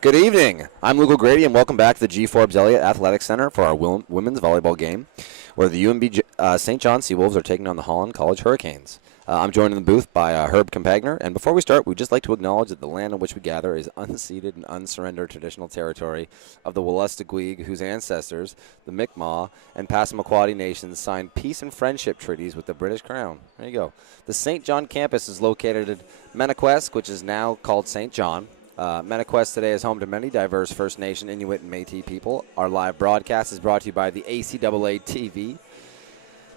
Good evening. I'm Luke O'Grady, and welcome back to the G. Forbes Elliott Athletic Center for our women's volleyball game, where the UNBSJ St. John SeaWolves are taking on the Holland College Hurricanes. I'm joined in the booth by Herb Compagner, and before we start, we'd just like to acknowledge that the land on which we gather is unceded and unsurrendered traditional territory of the Wolastoqiyik, whose ancestors, the Mi'kmaq and Passamaquoddy nations, signed peace and friendship treaties with the British Crown. There you go. The St. John campus is located at Menaquest, which is now called St. John. Menaquest today is home to many diverse First Nation, Inuit, and Métis people. Our live broadcast is brought to you by the ACAA TV,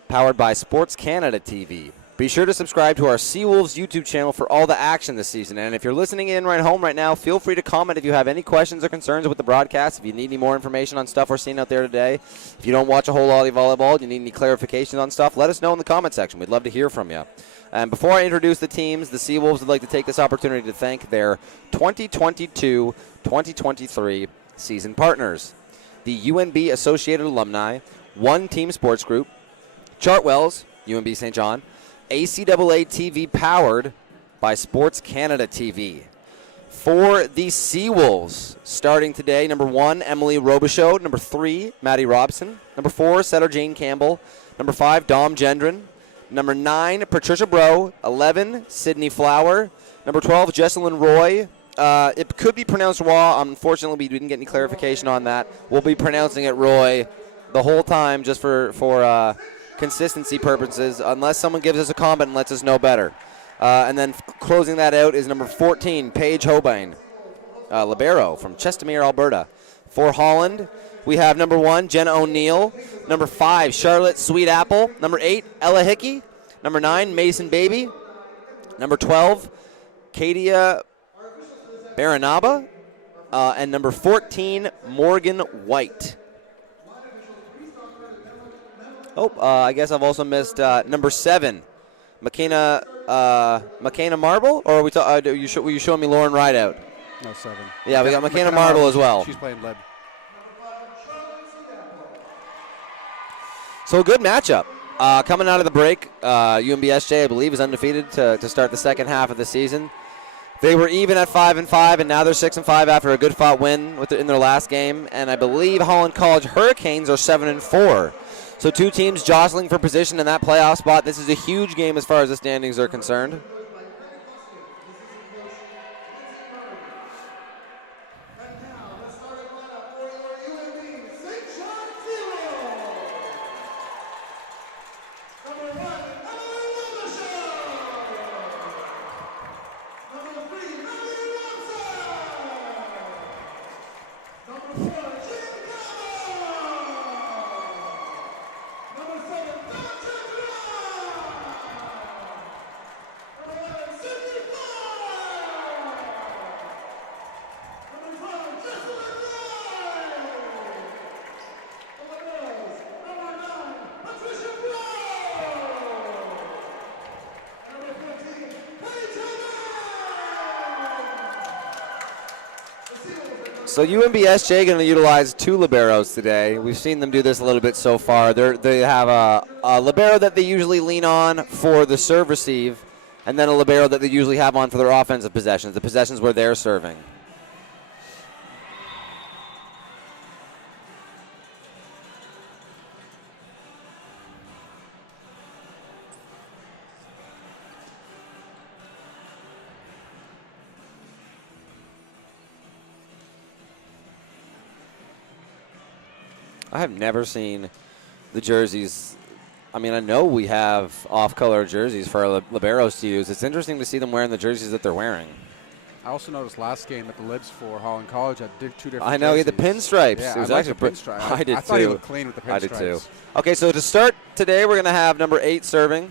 powered by Sports Canada TV. Be sure to subscribe to our SeaWolves YouTube channel for all the action this season. And if you're listening in right home right now, feel free to comment if you have any questions or concerns with the broadcast. If you need any more information on stuff we're seeing out there today, if you don't watch a whole lot of volleyball, you need any clarifications on stuff, let us know in the comment section. We'd love to hear from you. And before I introduce the teams, the SeaWolves would like to take this opportunity to thank their 2022-2023 season partners: the UNB Associated Alumni, One Team Sports Group, Chartwells, UNB St. John, ACAA TV powered by Sports Canada TV. For the SeaWolves, starting today, number 1, Emily Robichaud, number 3, Maddie Robson, number 4, Setter Jane Campbell, number 5, Dom Gendron, number 9, Patricia Bro, 11, Sydney Flower, number 12, Jesselyn Roy. It could be pronounced Roy. Unfortunately, we didn't get any clarification on that. We'll be pronouncing it Roy the whole time just for consistency purposes, unless someone gives us a comment and lets us know better. And then closing that out is number 14, Paige Hobain, libero from Chestermere, Alberta. For Holland, we have number 1, Jenna O'Neill, number 5, Charlotte Sweet Apple, number 8, Ella Hickey, number 9, Mason Baby, number 12, Katia Baranaba, and number 14, Morgan White. I guess I've also missed number 7, McKenna Marble, or are were you showing me Lauren Rideout? No, 7. Yeah, we got McKenna Marble as well. She's playing lead. So a good matchup. Coming out of the break, UNBSJ, I believe, is undefeated to start the second half of the season. They were even at 5-5, and now they're 6-5 after a good fought win in their last game. And I believe Holland College Hurricanes are 7-4. So two teams jostling for position in that playoff spot. This is a huge game as far as the standings are concerned. So UNBSJ going to utilize 2 liberos today. We've seen them do this a little bit so far. They have a libero that they usually lean on for the serve receive, and then a libero that they usually have on for their offensive possessions, the possessions where they're serving. I have never seen the jerseys. I mean, I know we have off-color jerseys for our liberos to use. It's interesting to see them wearing the jerseys that they're wearing. I also noticed last game that the libs for Holland College had 2 different I know, jerseys. the pinstripes. Yeah, it was I actually like the pinstripe. I did I thought too. he looked clean with the pinstripes. I did too. Okay, so to start today, we're going to have number 8 serving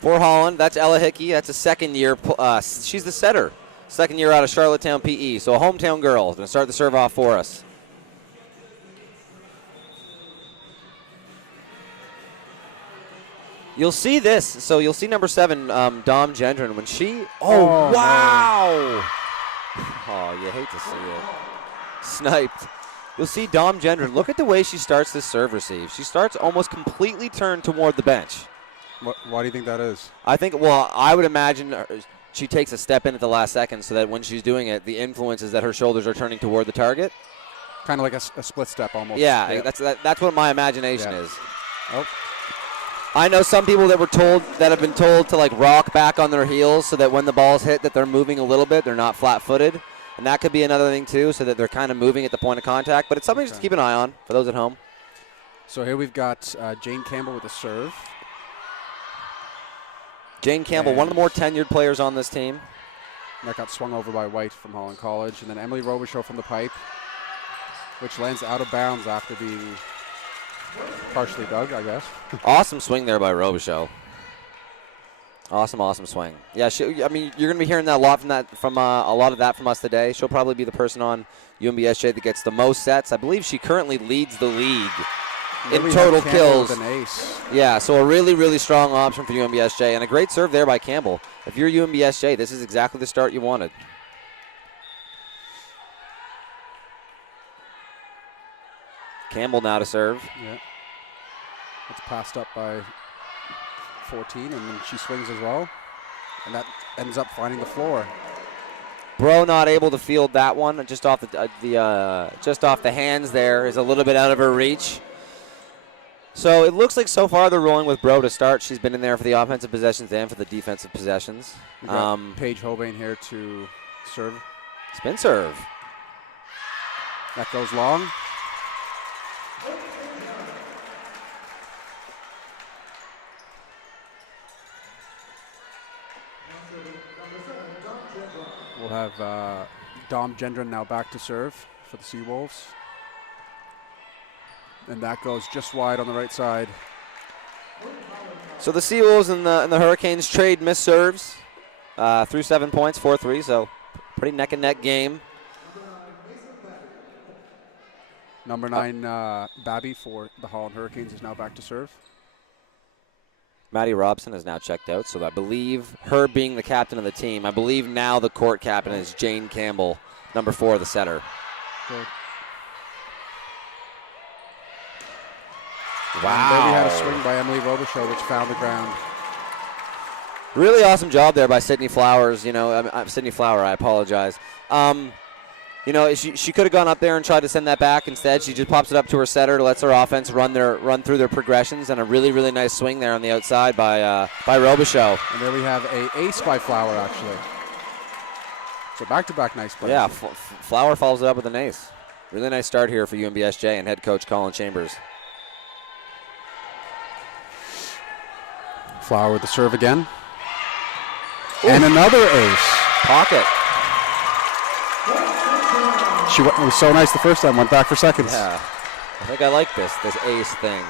for Holland. That's Ella Hickey. That's a second-year. She's the setter. Second year out of Charlottetown, PE. So a hometown girl is going to start the serve off for us. You'll see this. So you'll see number 7, Dom Gendron, when she. Oh, wow! Man. Oh, you hate to see it. Sniped. You'll see Dom Gendron. Look at the way she starts this serve receive. She starts almost completely turned toward the bench. Why do you think that is? I think, well, I would imagine she takes a step in at the last second so that when she's doing it, the influence is that her shoulders are turning toward the target. Kind of like a split step almost. Yeah, that's what my imagination is. Oh. I know some people that have been told to like rock back on their heels so that when the ball's hit that they're moving a little bit, they're not flat-footed. And that could be another thing too, so that they're kind of moving at the point of contact. But it's something just to keep an eye on for those at home. So here we've got Jane Campbell with a serve. Jane Campbell, one of the more tenured players on this team. That got swung over by White from Holland College. And then Emily Robichaud from the pipe, which lands out of bounds after being partially dug, I guess. Awesome swing there by Robichaud. Awesome swing. Yeah, you're going to be hearing that a lot from a lot of that from us today. She'll probably be the person on UNBSJ that gets the most sets. I believe she currently leads the league in total kills. With an ace. Yeah, so a really, really strong option for UNBSJ, and a great serve there by Campbell. If you're UNBSJ, this is exactly the start you wanted. Campbell now to serve. Yeah. It's passed up by 14, and then she swings as well. And that ends up finding the floor. Bro not able to field that one. Just off the hands there is a little bit out of her reach. So it looks like so far they're rolling with Bro to start. She's been in there for the offensive possessions and for the defensive possessions. We've got Paige Hobain here to serve. Spin serve. That goes long. We'll have Dom Gendron now back to serve for the SeaWolves. And that goes just wide on the right side. So the SeaWolves and the Hurricanes trade missed serves through 7 points, 4-3, so pretty neck and neck game. Number 9, Babby for the Holland Hurricanes is now back to serve. Maddie Robson is now checked out, so I believe her being the captain of the team, I believe now the court captain is Jane Campbell, number 4, the setter. Good. Wow. And then we had a swing by Emily Robichaud, which found the ground. Really awesome job there by Sydney Flowers. Sydney Flower, I apologize. She could have gone up there and tried to send that back. Instead, she just pops it up to her setter, lets her offense run through their progressions, and a really, really nice swing there on the outside by Robichaud. And there we have an ace by Flower, actually. So back-to-back nice plays. Yeah, Flower follows it up with an ace. Really nice start here for UNBSJ and head coach Colin Chambers. Flower with the serve again. Ooh. And another ace. Pocket. It was so nice the first time, went back for seconds. Yeah, I think I like this ace thing.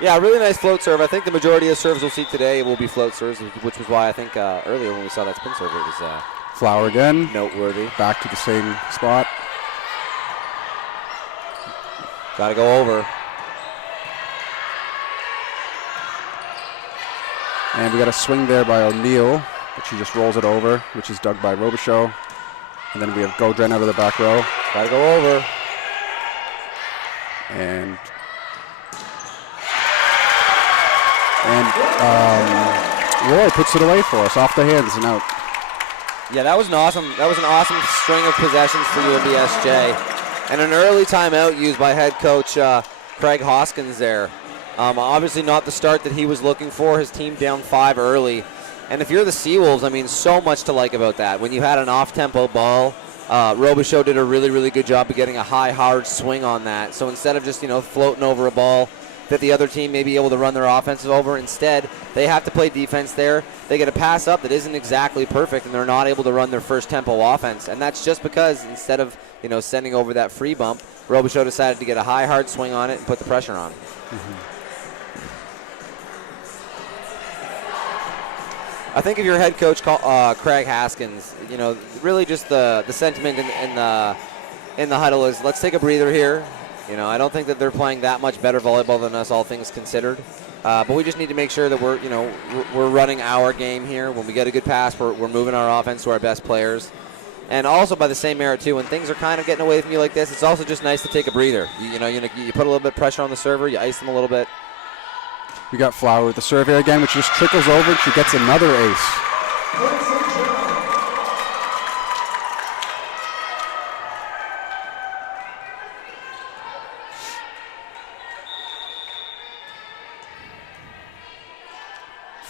Yeah, really nice float serve. I think the majority of serves we'll see today will be float serves, which was why I think earlier when we saw that spin serve, it was Flower again. Noteworthy. Back to the same spot. Got to go over. And we got a swing there by O'Neill, but she just rolls it over, which is dug by Robichaud. And then we have Godren out of the back row. Got to go over. And Roy puts it away for us, off the hands and out. Yeah, that was an awesome string of possessions for UNBSJ. And an early timeout used by head coach Craig Hoskins there. Obviously not the start that he was looking for. His team down 5 early. And if you're the SeaWolves, so much to like about that. When you had an off-tempo ball, Robichaud did a really, really good job of getting a high, hard swing on that. So instead of just, floating over a ball that the other team may be able to run their offensive over, instead they have to play defense there. They get a pass up that isn't exactly perfect, and they're not able to run their first tempo offense. And that's just because instead of, sending over that free bump, Robichaud decided to get a high, hard swing on it and put the pressure on. Mm-hmm. I think if you're head coach Craig Haskins, really just the sentiment in the huddle is let's take a breather here. I don't think that they're playing that much better volleyball than us, all things considered. But we just need to make sure that we're running our game here. When we get a good pass, we're moving our offense to our best players. And also by the same merit too, when things are kind of getting away from you like this, it's also just nice to take a breather. You put a little bit of pressure on the server, you ice them a little bit. We got Flower with the serve here again, which just trickles over, and she gets another ace.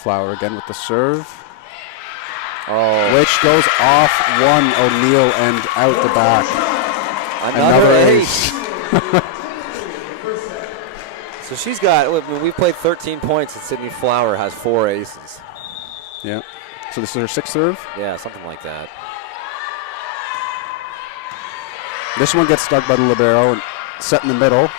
Flower again with the serve. Oh, Which goes off one O'Neill and out the back. another ace. So she's got, we've played 13 points, and Sydney Flower has 4 aces. Yeah. So this is her 6th serve? Yeah, something like that. This one gets stuck by the libero and set in the middle.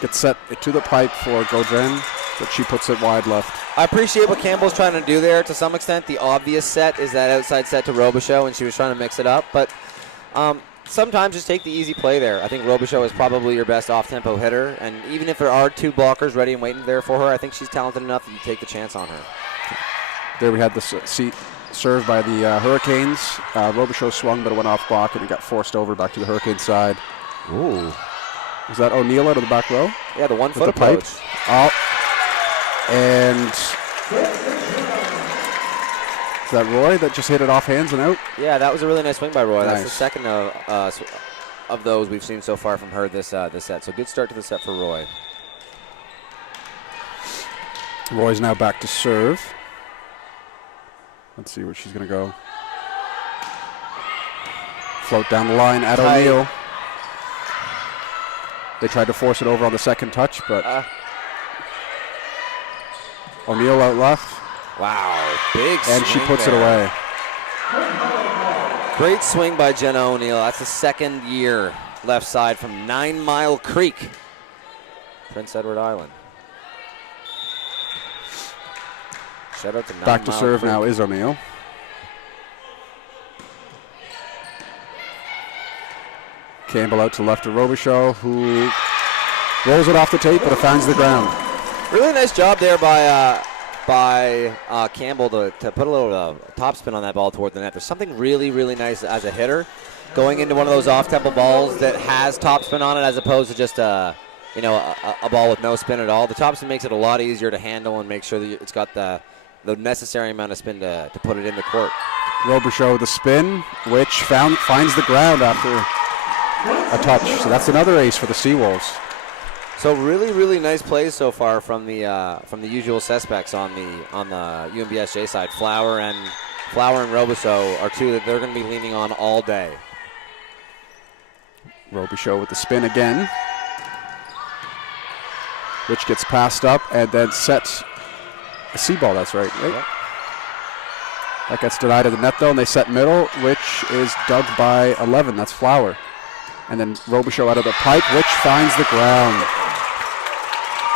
Gets set to the pipe for Gaudrin, but she puts it wide left. I appreciate what Campbell's trying to do there to some extent. The obvious set is that outside set to Robichaux, and she was trying to mix it up. But sometimes just take the easy play there. I think Robichaux is probably your best off-tempo hitter, and even if there are 2 blockers ready and waiting there for her, I think she's talented enough that you take the chance on her. There we had the serve by the Hurricanes. Robichaux swung, but it went off block, and it got forced over back to the Hurricane side. Ooh. Is that O'Neill out of the back row? Yeah, the 1-foot pipe. approach. Oh. And is that Roy that just hit it off hands and out? Yeah, that was a really nice swing by Roy. Nice. That's the second of those we've seen so far from her this set. So good start to the set for Roy. Roy's now back to serve. Let's see where she's going to go. Float down the line at O'Neill. They tried to force it over on the second touch, but O'Neill out left. Wow, big swing. And she puts there. it away. Great swing by Jenna O'Neill. That's the second year left side from 9 Mile Creek, Prince Edward Island. Shout out to 9 Back to Mile serve Creek. now is O'Neill. Campbell out to left of Robichaux, who rolls it off the tape, but it finds the ground. Really nice job there by Campbell to put a little topspin on that ball toward the net. There's something really, really nice as a hitter going into one of those off-tempo balls that has topspin on it as opposed to just a ball with no spin at all. The topspin makes it a lot easier to handle and make sure that it's got the necessary amount of spin to put it in the court. Robichaux with the spin, which finds the ground after a touch. So that's another ace for the SeaWolves. So really, really nice plays so far from the usual suspects on the UNBSJ side. Flower and Robichaux are 2 that they're going to be leaning on all day. Robichaux with the spin again, which gets passed up and then set a C ball. That's right. Yep. That gets denied at the net though, and they set middle, which is dug by 11. That's Flower. And then Robichaux out of the pipe, which finds the ground.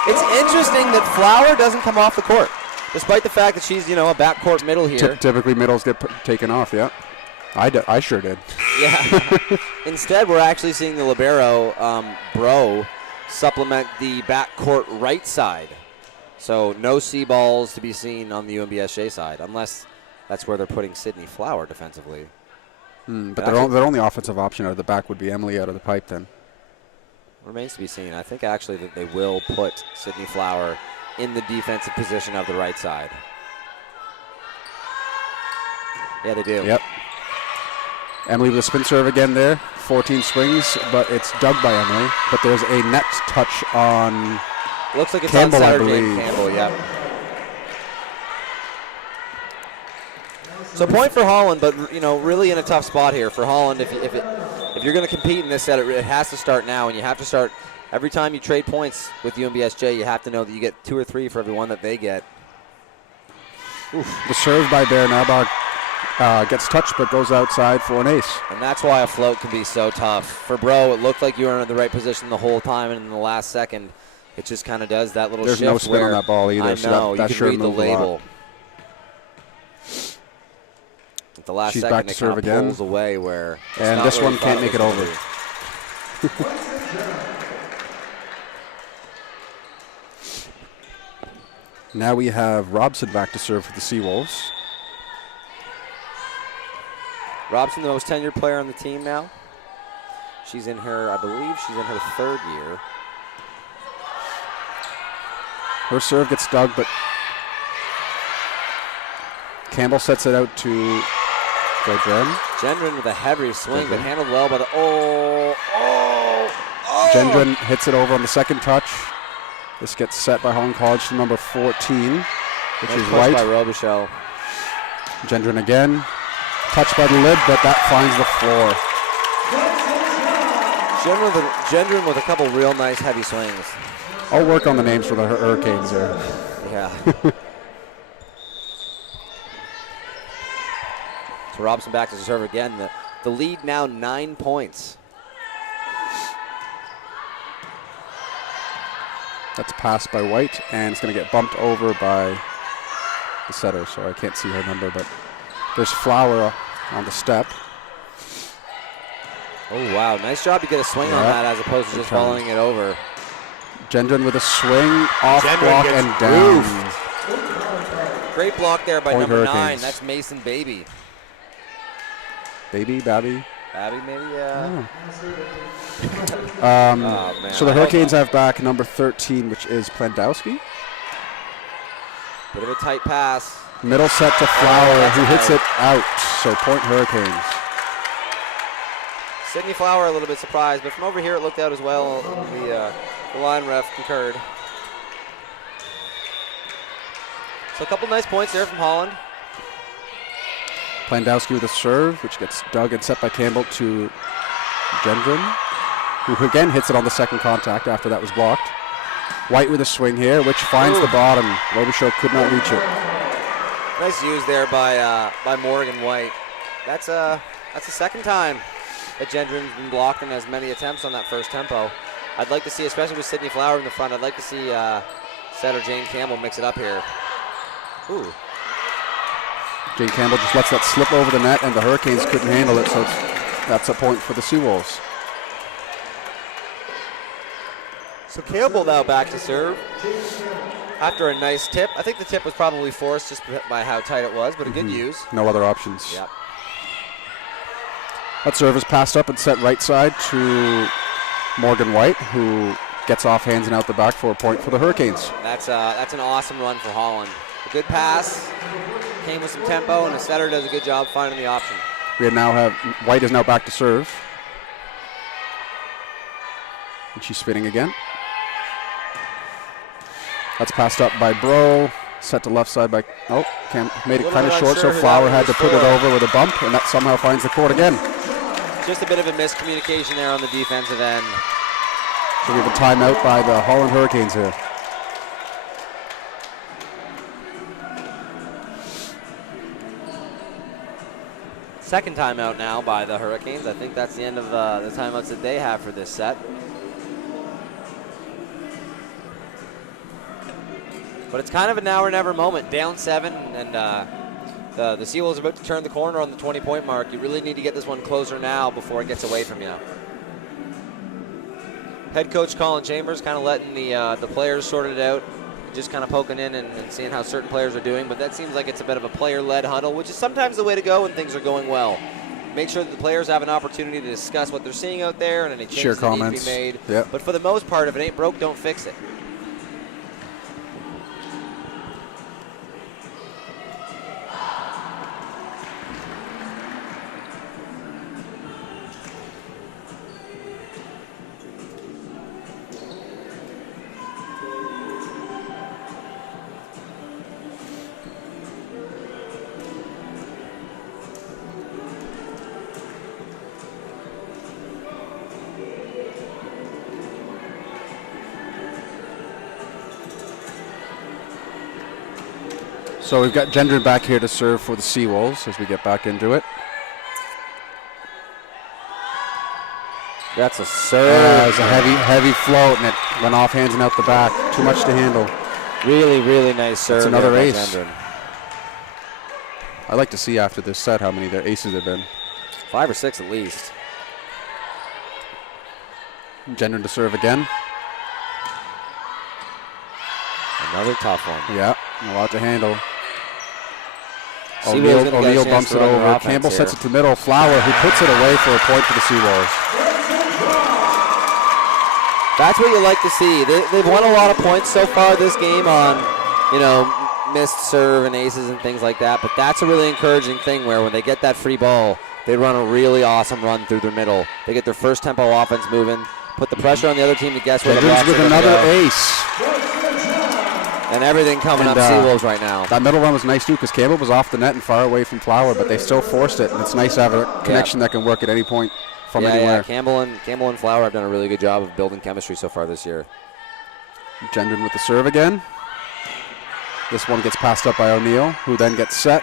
It's interesting that Flower doesn't come off the court, despite the fact that she's, a backcourt middle here. Typically middles get taken off, yeah. I sure did. Yeah. Instead, we're actually seeing the libero, Bro, supplement the backcourt right side. So no C balls to be seen on the UNBSJ side, unless that's where they're putting Sydney Flower defensively. But their only offensive option out of the back would be Emily out of the pipe then. Remains to be seen. I think actually that they will put Sydney Flower in the defensive position of the right side. Yeah, they do. Yep. Emily with a spin serve again there. 14 swings, but it's dug by Emily. But there's a net touch on Looks like it's Campbell, on I Saturday. believe. Campbell, yep. So point for Holland, but really in a tough spot here for Holland. If you're going to compete in this set, it has to start now, and you have to start every time you trade points with UNBSJ. You have to know that you get 2 or 3 for every one that they get. Oof. The serve by Bernabog gets touched, but goes outside for an ace. And that's why a float can be so tough. For Bro, it looked like you were in the right position the whole time, and in the last second, it just kind of does that little There's shift. no spin on that ball either. I know, so that you sure can read the moved a lot. label. At the last She's second, back to it kind serve of again. pulls away where. And this one can't make it over. Now we have Robson back to serve for the SeaWolves. Robson, the most tenured player on the team now. She's in her, I believe she's in her 3rd year. Her serve gets dug, but Campbell sets it out to Gaudrin. Gendron with a heavy swing, but Gendron. handled well by the. Oh! Gendron hits it over on the second touch. This gets set by Holland College to number 14, which is White. White. By Robichaux. Gendron again. Touched by the lid, but that finds the floor. Gendron with a couple real nice heavy swings. I'll work on the names for the Hurricanes there. Yeah. So Robson back to serve again. The lead now 9 points. That's passed by White, and it's going to get bumped over by the setter, so I can't see her number, but there's Flower on the step. Oh, wow. Nice job to get a swing on that as opposed to just following it over. Gendron with a swing, off Gendron block, and down. Great block there by Point number Hurricanes. 9. That's Mason Baby. Babby? Babby, maybe? Yeah. Oh, man. So the Hurricanes have back number 13, which is Plandowski. Bit of a tight pass. Middle set to Flower, who hits it out. So point Hurricanes. Sydney Flower a little bit surprised, but from over here it looked out as well. The line ref concurred. So a couple nice points there from Holland. Plandowski with a serve, which gets dug and set by Campbell to Gendron, who again hits it on the second contact after that was blocked. White with a swing here, which finds the bottom. Robichaux could not reach it. Nice use there by Morgan White. That's the second time that Gendron's been blocking as many attempts on that first tempo. I'd like to see, especially with Sydney Flower in the front, I'd like to see setter Jane Campbell mix it up here. Ooh. Jane Campbell just lets that slip over the net, and the Hurricanes couldn't handle it, so that's a point for the SeaWolves. So Campbell now back to serve after a nice tip. I think the tip was probably forced just by how tight it was, but a good use. No other options. Yep. That serve is passed up and set right side to Morgan White, who gets off hands and out the back for a point for the Hurricanes. That's an awesome run for Holland. A good pass, came with some tempo, and the setter does a good job finding the option. We now have White is now back to serve. And she's spinning again. That's passed up by Bro, set to left side by, made it kind of short, so Flower had to put it over with a bump, and that somehow finds the court again. Just a bit of a miscommunication there on the defensive end. So we have a timeout by the Holland Hurricanes here. Second timeout now by the Hurricanes. I think that's the end of the timeouts that they have for this set. But it's kind of a now or never moment. Down 7, and the SeaWolves are about to turn the corner on the 20-point mark. You really need to get this one closer now before it gets away from you. Head coach Colin Chambers kind of letting the players sort it out, just kind of poking in and seeing how certain players are doing. But that seems like it's a bit of a player-led huddle, which is sometimes the way to go when things are going well. Make sure that the players have an opportunity to discuss what they're seeing out there and any changes that need to be made. Yep. But for the most part, if it ain't broke, don't fix it. So we've got Gendron back here to serve for the SeaWolves as we get back into it. That's a serve. It was a heavy float, and it went off hands and out the back. Too much to handle. Really, really nice serve. That's another ace. Gendron. I'd like to see after this set how many their aces have been. 5 or 6 at least. Gendron to serve again. Another tough one. Yeah, a lot to handle. SeaWolves O'Neill bumps it over. Campbell sets it to middle. Flower, who puts it away for a point for the SeaWolves. That's what you like to see. They've won a lot of points so far this game on, missed serve and aces and things like that. But that's a really encouraging thing where when they get that free ball, they run a really awesome run through their middle. They get their first tempo offense moving, put the pressure on the other team to guess where the blocks are with gonna another go. ace. And everything coming up SeaWolves right now. That middle run was nice, too, because Campbell was off the net and far away from Flower, but they still forced it. And it's nice to have a connection that can work at any point from anywhere. Yeah, Campbell and Flower have done a really good job of building chemistry so far this year. Gendron with the serve again. This one gets passed up by O'Neill, who then gets set,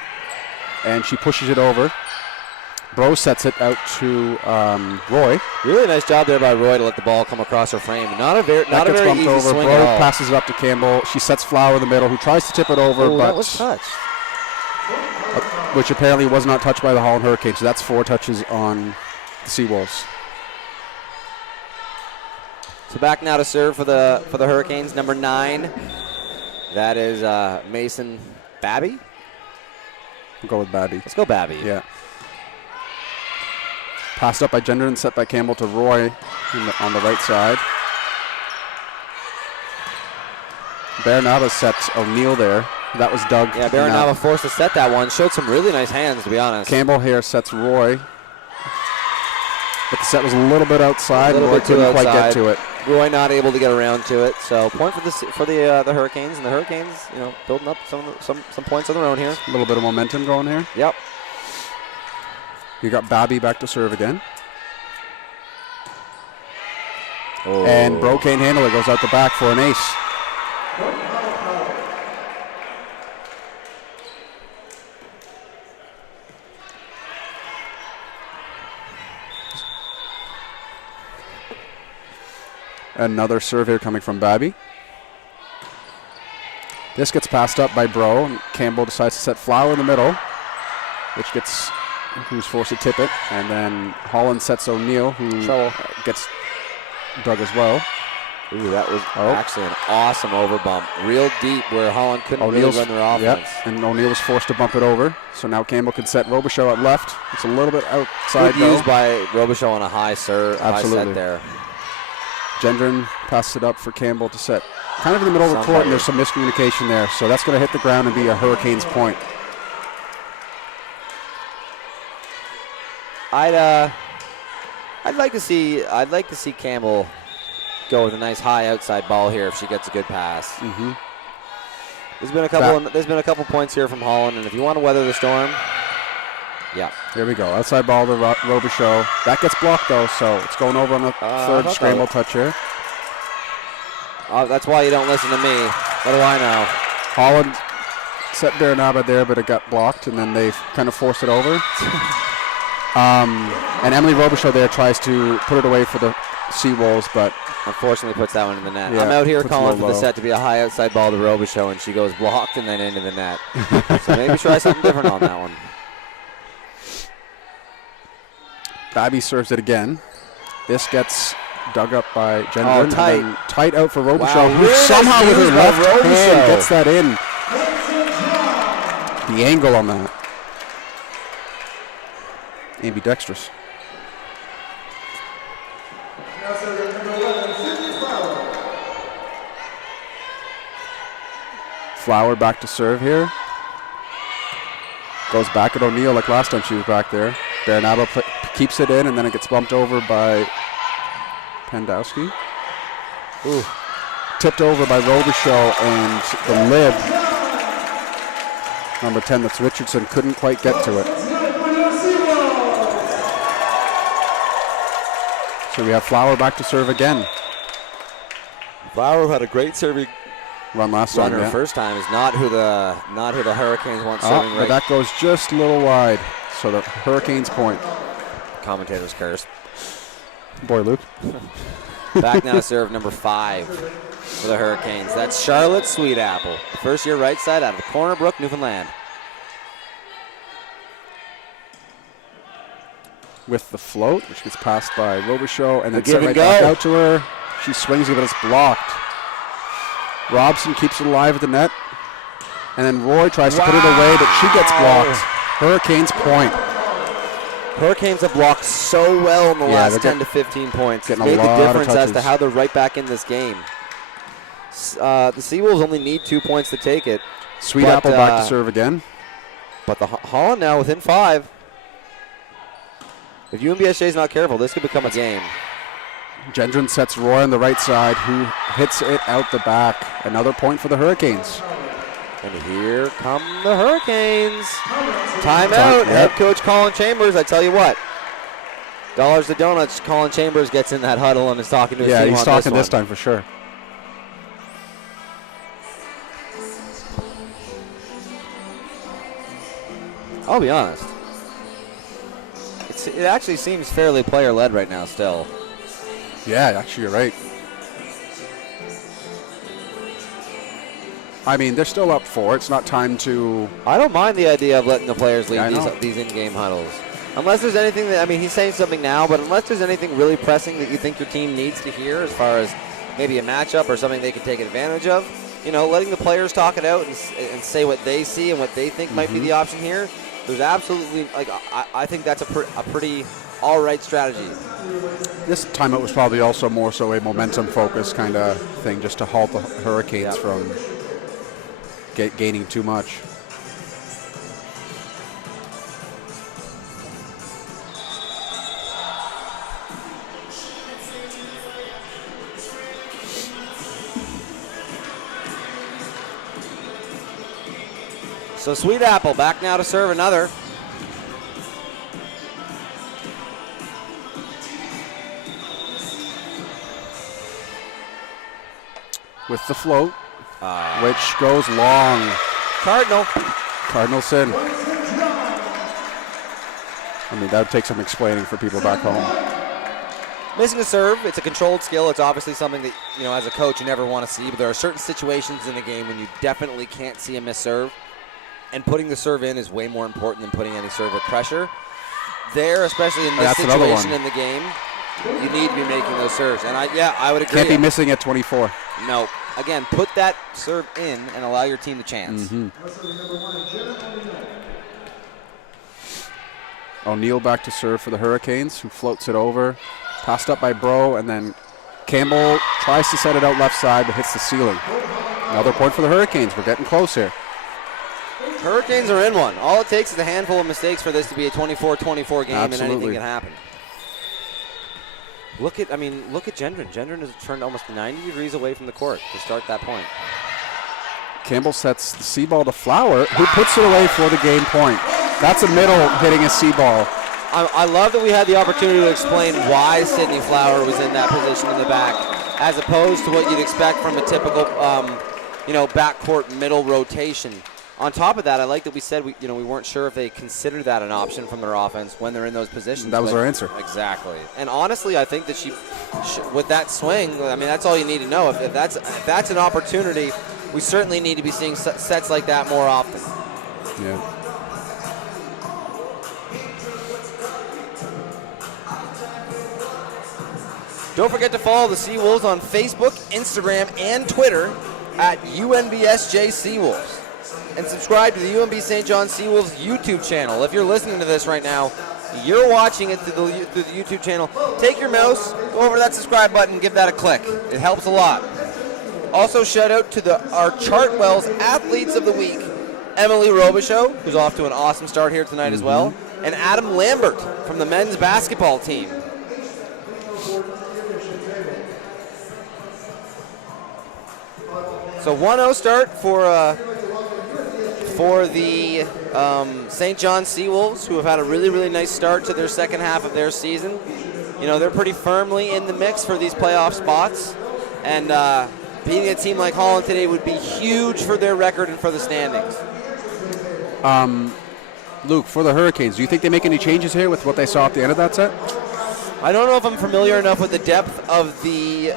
and she pushes it over. Bro sets it out to Roy. Really nice job there by Roy to let the ball come across her frame. Not a very easy over. swing Bro at all. passes it up to Campbell. She sets Flower in the middle, who tries to tip it over, but that was touched. Which apparently was not touched by the Holland Hurricanes. So that's 4 touches on the SeaWolves. So back now to serve for the Hurricanes, number 9. That is Mason Babby. We'll go with Babby. Let's go Babby. Yeah. Passed up by Gendron and set by Campbell to Roy on the right side. Baranaba sets O'Neill there. That was Doug. Yeah, Baranaba forced to set that one. Showed some really nice hands, to be honest. Campbell here sets Roy. But the set was a little bit outside. Roy couldn't quite get to it. Roy not able to get around to it. So point for the Hurricanes. And the Hurricanes, building up some points of their own here. A little bit of momentum going here. Yep. You got Babby back to serve again. Oh. And Bro can't handle it. Goes out the back for an ace. Another serve here coming from Babby. This gets passed up by Bro, and Campbell decides to set Flower in the middle, who's forced to tip it, and then Holland sets O'Neill, who gets dug as well. Ooh, that was actually an awesome overbump. Real deep where Holland couldn't really run their offense. Yep, and O'Neill was forced to bump it over. So now Campbell can set Robichaud at left. It's a little bit outside, Good use by Robichaud on a high serve, Absolutely. high set there. Gendron passed it up for Campbell to set. Kind of in the middle of the court, and there's some miscommunication there. So that's going to hit the ground and be a Hurricanes point. I'd like to see Campbell go with a nice high outside ball here if she gets a good pass. Mm-hmm. There's been a couple points here from Holland, and if you want to weather the storm, yeah. Here we go. Outside ball to Robichaud. That gets blocked though, so it's going over on the third scramble touch here. That's why you don't listen to me. What do I know? Holland set Baranaba there, but it got blocked, and then they kind of forced it over. And Emily Robichaud there tries to put it away for the SeaWolves, but unfortunately puts that one in the net. Yeah, I'm out here calling for the set to be a high outside ball to Robichaud, and she goes blocked and then into the net. So maybe try something different on that one. Babby serves it again. This gets dug up by Gendron. Tight. Tight out for Robichaud, Wow, who somehow with her left hand gets that in. The angle on that. Ambidextrous. Flower back to serve here. Goes back at O'Neill like last time she was back there. Baranaba keeps it in, and then it gets bumped over by Pandowski. Ooh. Tipped over by Robichaud, and the lid, number 10, that's Richardson, couldn't quite get to it. So we have Flower back to serve again. Flower had a great serving run last time. Her first time is not who the Hurricanes want serving right. But that goes just a little wide. So the Hurricanes point. Commentator's curse. Boy, Luke. Back now to serve number 5 for the Hurricanes. That's Charlotte Sweetapple, first year right side out of Corner Brook, Newfoundland. With the float, which gets passed by Robichaud, and then give set and right back go. out to her. She swings it, but it's blocked. Robson keeps it alive at the net, and then Roy tries to put it away, but she gets blocked. Hurricanes point. Hurricanes have blocked so well in the last 10 to 15 points. It's made the difference as to how they're right back in this game. The SeaWolves only need 2 points to take it. Sweetapple back to serve again. But the Holland now within 5. If UNBSJ is not careful, this could become a game. Gendron sets Roy on the right side, who hits it out the back. Another point for the Hurricanes. And here come the Hurricanes. Timeout. Head coach Colin Chambers. I tell you what. Dollars to Donuts. Colin Chambers gets in that huddle and is talking to his team. Yeah, he's talking this time for sure. I'll be honest. It actually seems fairly player-led right now still. Yeah, actually you're right. I mean, they're still up 4. It's not time to... I don't mind the idea of letting the players lead Yeah, these in-game huddles. Unless there's anything that, I mean, he's saying something now, but unless there's anything really pressing that you think your team needs to hear as far as maybe a matchup or something they can take advantage of, you know, letting the players talk it out and say what they see and what they think might be the option here, there's absolutely, like, I think that's a pretty all right strategy. This timeout was probably also more so a momentum-focused kind of thing, just to halt the Hurricanes from gaining too much. So Sweet Apple back now to serve another. With the float, which goes long. Cardinals in. I mean, that would take some explaining for people back home. Missing a serve, it's a controlled skill. It's obviously something that, you know, as a coach you never want to see, but there are certain situations in the game when you definitely can't see a missed serve, and putting the serve in is way more important than putting any serve with pressure. There, especially in this situation in the game, you need to be making those serves. And I would agree. Can't be missing at 24. No. Again, put that serve in and allow your team the chance. Mm-hmm. O'Neal back to serve for the Hurricanes, who floats it over. Passed up by Bro, and then Campbell tries to set it out left side, but hits the ceiling. Another point for the Hurricanes. We're getting close here. Hurricanes are in one. All it takes is a handful of mistakes for this to be a 24-24 game. Absolutely. And anything can happen. Look at Gendron. Gendron has turned almost 90 degrees away from the court to start that point. Campbell sets the C-ball to Flower, who puts it away for the game point. That's a middle hitting a C-ball. I love that we had the opportunity to explain why Sydney Flower was in that position in the back, as opposed to what you'd expect from a typical, backcourt middle rotation. On top of that, I like that we said we weren't sure if they consider that an option from their offense when they're in those positions. That was our answer. Exactly. And honestly, I think that she with that swing, I mean, that's all you need to know. If that's an opportunity, we certainly need to be seeing sets like that more often. Yeah. Don't forget to follow the SeaWolves on Facebook, Instagram, and Twitter at UNBSJ SeaWolves. And subscribe to the UNB St. John SeaWolves YouTube channel. If you're listening to this right now, you're watching it through the YouTube channel. Take your mouse, go over to that subscribe button, and give that a click. It helps a lot. Also, shout out to our Chartwell's Athletes of the Week, Emily Robichaux, who's off to an awesome start here tonight as well, and Adam Lambert from the men's basketball team. So 1-0 start for the St. John SeaWolves, who have had a really, really nice start to their second half of their season. You know, they're pretty firmly in the mix for these playoff spots, and beating a team like Holland today would be huge for their record and for the standings. Luke, for the Hurricanes, do you think they make any changes here with what they saw at the end of that set? I don't know if I'm familiar enough with the depth of the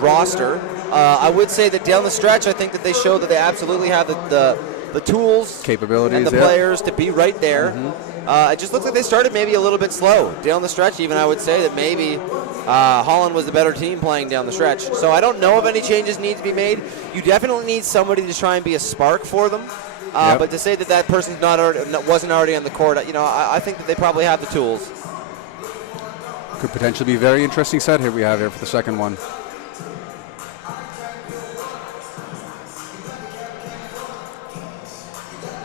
roster. I would say that down the stretch, I think that they show that they absolutely have the tools, capabilities, and the players to be right there. It just looks like they started maybe a little bit slow down the stretch. Even I would say that maybe Holland was the better team playing down the stretch. So I don't know if any changes need to be made. You definitely need somebody to try and be a spark for them. But to say that person's wasn't already on the court, I think that they probably have the tools. Could potentially be a very interesting set here we have here for the second one.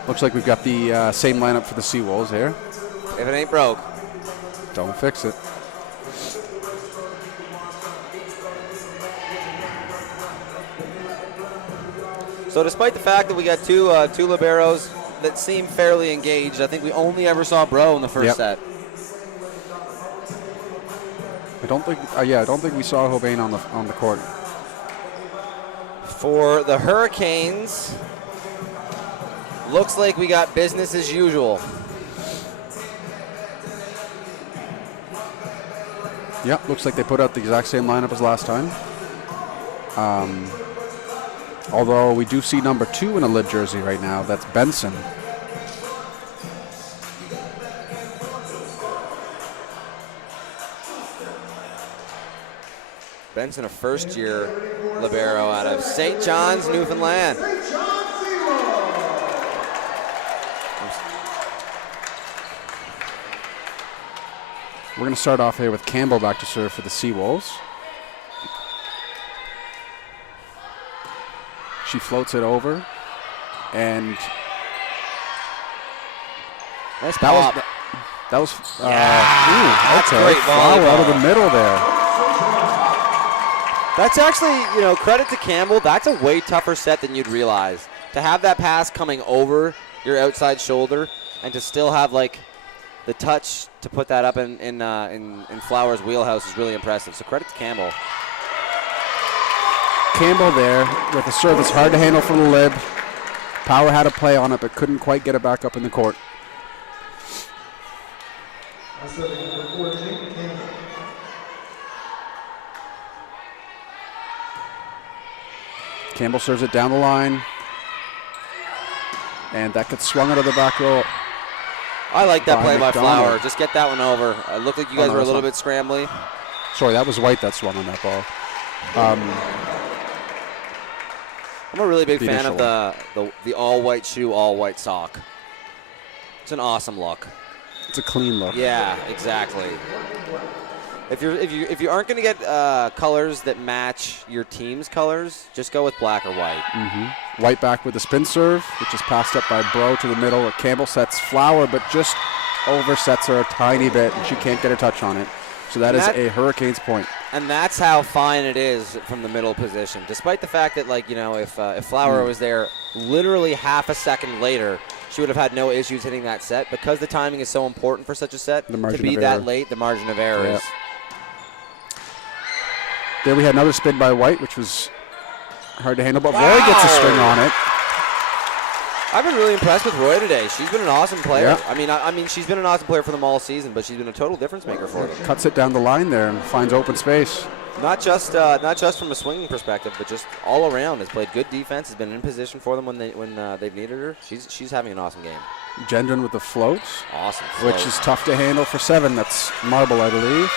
Looks like we've got the same lineup for the SeaWolves here. If it ain't broke, don't fix it. So despite the fact that we got two liberos that seem fairly engaged, I think we only ever saw Bro in the first set. I don't think we saw Hobain on the court. For the Hurricanes, looks like we got business as usual. Yep, looks like they put out the exact same lineup as last time. Although we do see number 2 in a lib jersey right now. That's Benson. Benson, a first-year libero out of St. John's, Newfoundland. We're going to start off here with Campbell back to serve for the SeaWolves. She floats it over, and nice pop. That was that's okay. great Flower out of the volleyball. middle there. That's actually, credit to Campbell. That's a way tougher set than you'd realize. To have that pass coming over your outside shoulder and to still have like the touch to put that up in Flower's wheelhouse is really impressive. So credit to Campbell. Campbell there with a serve that's hard to handle from the lib. Power had a play on it, but couldn't quite get it back up in the court. Campbell serves it down the line. And that gets swung out of the back row. I like that play by McDonald. Flower. Just get that one over. It looked like you guys were a little bit scrambly. Sorry, that was White that swung on that ball. I'm a really big fan of the all-white shoe, all-white sock. It's an awesome look. It's a clean look. Yeah, exactly. If you aren't going to get colors that match your team's colors, just go with black or white. Mm-hmm. White back with a spin serve, which is passed up by Bro to the middle. Campbell sets Flower, but just oversets her a tiny bit, and she can't get a touch on it. So that is a Hurricanes point. And that's how fine it is from the middle position. Despite the fact that, if Flower was there literally half a second later, she would have had no issues hitting that set. Because the timing is so important for such a set, to be that late, the margin of error is. There we had another spin by White, which was hard to handle, but Roy gets a string on it. I've been really impressed with Roy today. She's been an awesome player. Yeah. I mean, she's been an awesome player for them all season, but she's been a total difference maker for them. Cuts it down the line there and finds open space. Not just from a swinging perspective, but just all around. Has played good defense. Has been in position for them when they've needed her. She's having an awesome game. Gendron with the floats. Awesome float. Which is tough to handle for 7. That's marble, I believe.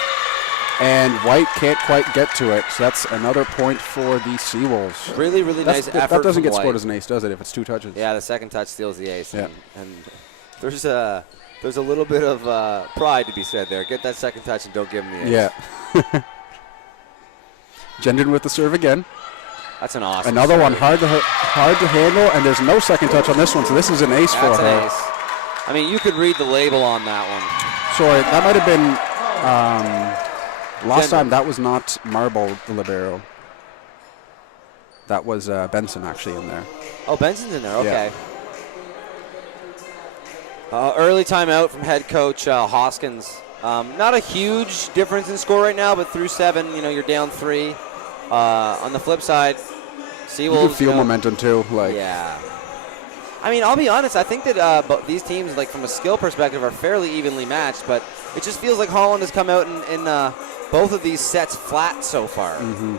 And White can't quite get to it, so that's another point for the SeaWolves. Really, really nice effort. That doesn't from get White. scored as an ace, does it, if it's 2 touches? Yeah, the second touch steals the ace. Yeah. And there's a little bit of pride to be said there. Get that second touch and don't give him the ace. Yeah. Gendron with the serve again. That's an awesome Another serve. one hard to handle, and there's no second touch on this one, so this is an ace for her. That's an ace. I mean, you could read the label on that one. Sorry, that might have been last time. That was not Marble, the libero. That was Benson actually in there. Oh, Benson's in there. Okay. Yeah. Early timeout from head coach Hoskins. Not a huge difference in score right now, but through 7, you're down 3. On the flip side, SeaWolves. You can feel momentum too. Yeah. I mean, I'll be honest. I think that these teams, from a skill perspective, are fairly evenly matched. But it just feels like Holland has come out in both of these sets flat so far. Mm-hmm.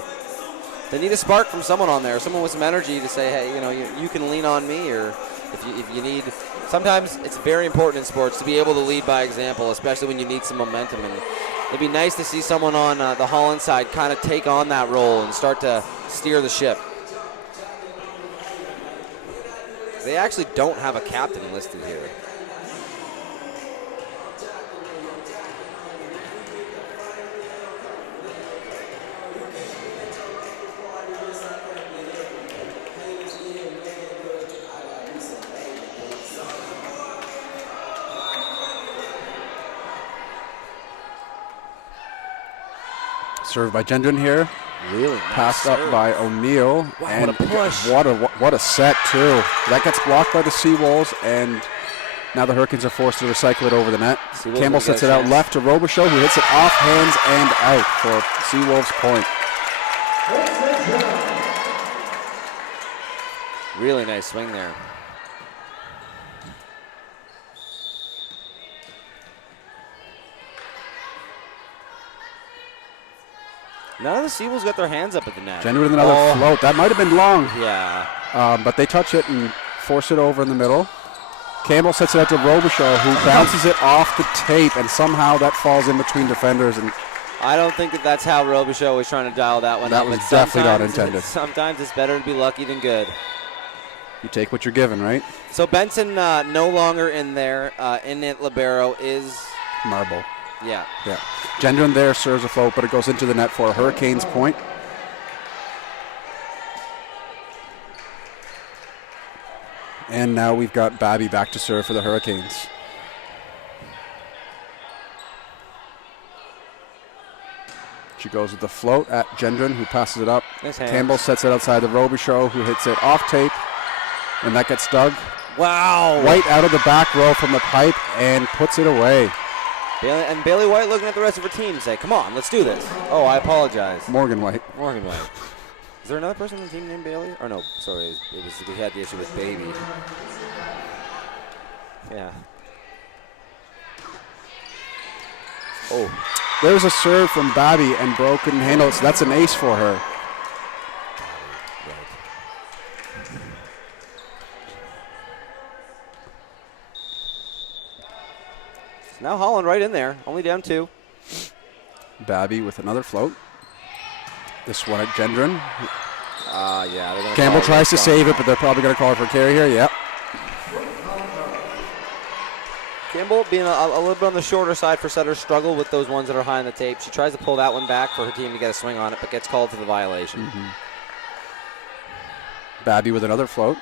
They need a spark from someone on there, someone with some energy to say, hey, you can lean on me, or if you need. Sometimes it's very important in sports to be able to lead by example, especially when you need some momentum. And it'd be nice to see someone on the Holland side kind of take on that role and start to steer the ship. They actually don't have a captain listed here. Served by Gendron here. Really nice Passed serve. up by O'Neal. Wow, and what a push. What a set, too. That gets blocked by the SeaWolves, and now the Hurricanes are forced to recycle it over the net. SeaWolves Campbell will sets get it a out chance. left to Robichaud, who hits it off hands and out for SeaWolves point. Really nice swing there. None of the SeaWolves got their hands up at the net. Gendron with another float. That might have been long, Yeah. but they touch it and force it over in the middle. Campbell sets it out to Robichaud, who bounces it off the tape, and somehow that falls in between defenders. And I don't think that that's how Robichaud was trying to dial that one That up. was but definitely not sometimes intended. Sometimes it's better to be lucky than good. you take what you're given, right? So Benson no longer in there. In it, libero is, Marble. yeah. Yeah. Gendron there serves a float, but it goes into the net for a Hurricanes point. And now we've got Babby back to serve for the Hurricanes. She goes with the float at Gendron, who passes it up. Nice hands. Campbell sets it outside the Robichaud, who hits it off tape, and that gets dug. Wow. White out of the back row from the pipe and puts it away. Bailey White looking at the rest of her team and say, come on, let's do this. Oh, I apologize. Morgan White. Morgan White. Is there another person on the team named Bailey? Or no, sorry, we had the issue with Baby. Yeah. Oh. There's a serve from Babby, and Bro couldn't handle it, so that's an ace for her. Now Holland right in there, only down 2. Babby with another float. This one at Gendron. Yeah. They're gonna Campbell call tries to this save it, but they're probably going to call it for a carry here. Yep. Campbell being a little bit on the shorter side for setters, struggle with those ones that are high on the tape. She tries to pull that one back for her team to get a swing on it, but gets called for the violation. Babby with another float.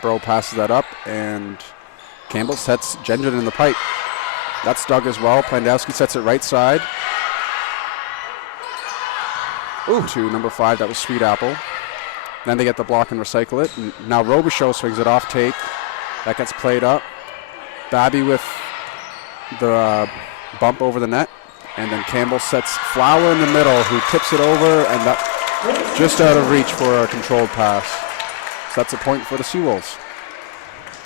Bro passes that up, and Campbell sets Gendron in the pipe. That's dug as well. Plandowski sets it right side. Ooh, to number 5. That was Sweet Apple. Then they get the block and recycle it. And now Robichaud swings it off tape. That gets played up. Babby with the bump over the net. And then Campbell sets Flower in the middle, who tips it over, and that just out of reach for a controlled pass. So that's a point for the SeaWolves.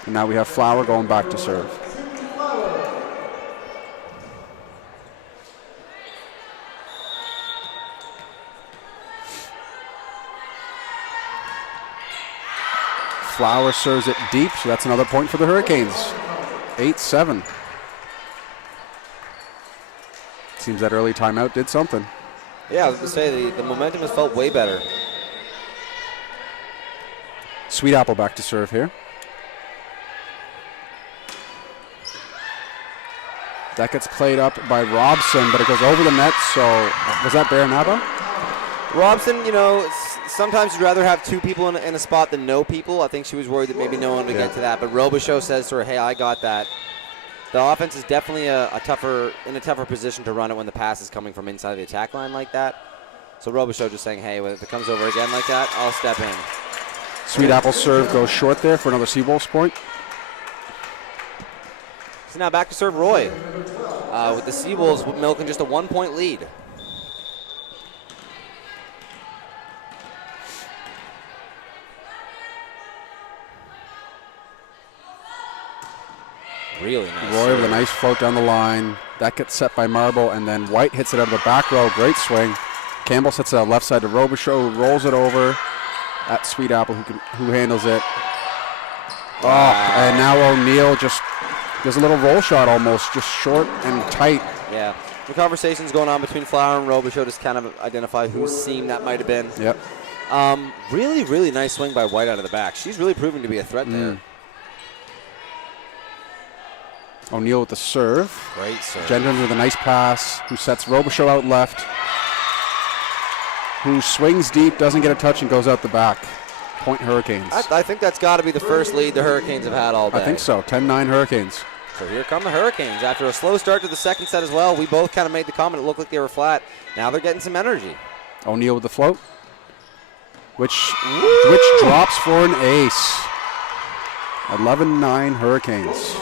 And now we have Flower going back to serve. Flower serves it deep, so that's another point for the Hurricanes. 8-7. Seems that early timeout did something. Yeah, I was going to say, the momentum has felt way better. Sweet Apple back to serve here. That gets played up by Robson, but it goes over the net, so was that Baranaba? Robson, sometimes you'd rather have 2 people in a spot than no people. I think she was worried that maybe no one would get to that, but Robichaud says to her, hey, I got that. The offense is definitely in a tougher position to run it when the pass is coming from inside the attack line like that. So Robichaud just saying, hey, if it comes over again like that, I'll step in. Sweet Apple serve goes short there for another SeaWolves point. So now back to serve Roy, with the SeaWolves milking just a 1-point lead. Really nice. Roy with a nice float down the line. That gets set by Marble, and then White hits it out of the back row. Great swing. Campbell sets it out left side to Robichaud, who rolls it over at Sweet Apple, who handles it. Wow. Oh, and now O'Neal just does a little roll shot almost, just short and tight. Yeah. The conversation's going on between Flower and Robichaud to kind of identify whose seam that might have been. Yep. Really, really nice swing by White out of the back. She's really proving to be a threat there. O'Neal with the serve. Great serve. Gendron with a nice pass, who sets Robichaud out left, who swings deep, doesn't get a touch, and goes out the back. Point Hurricanes. I think that's got to be the first lead the Hurricanes have had all day. I think so. 10-9 Hurricanes. So here come the Hurricanes. After a slow start to the second set as well, we both kind of made the comment it looked like they were flat. Now they're getting some energy. O'Neal with the float, which drops for an ace. 11-9 Hurricanes.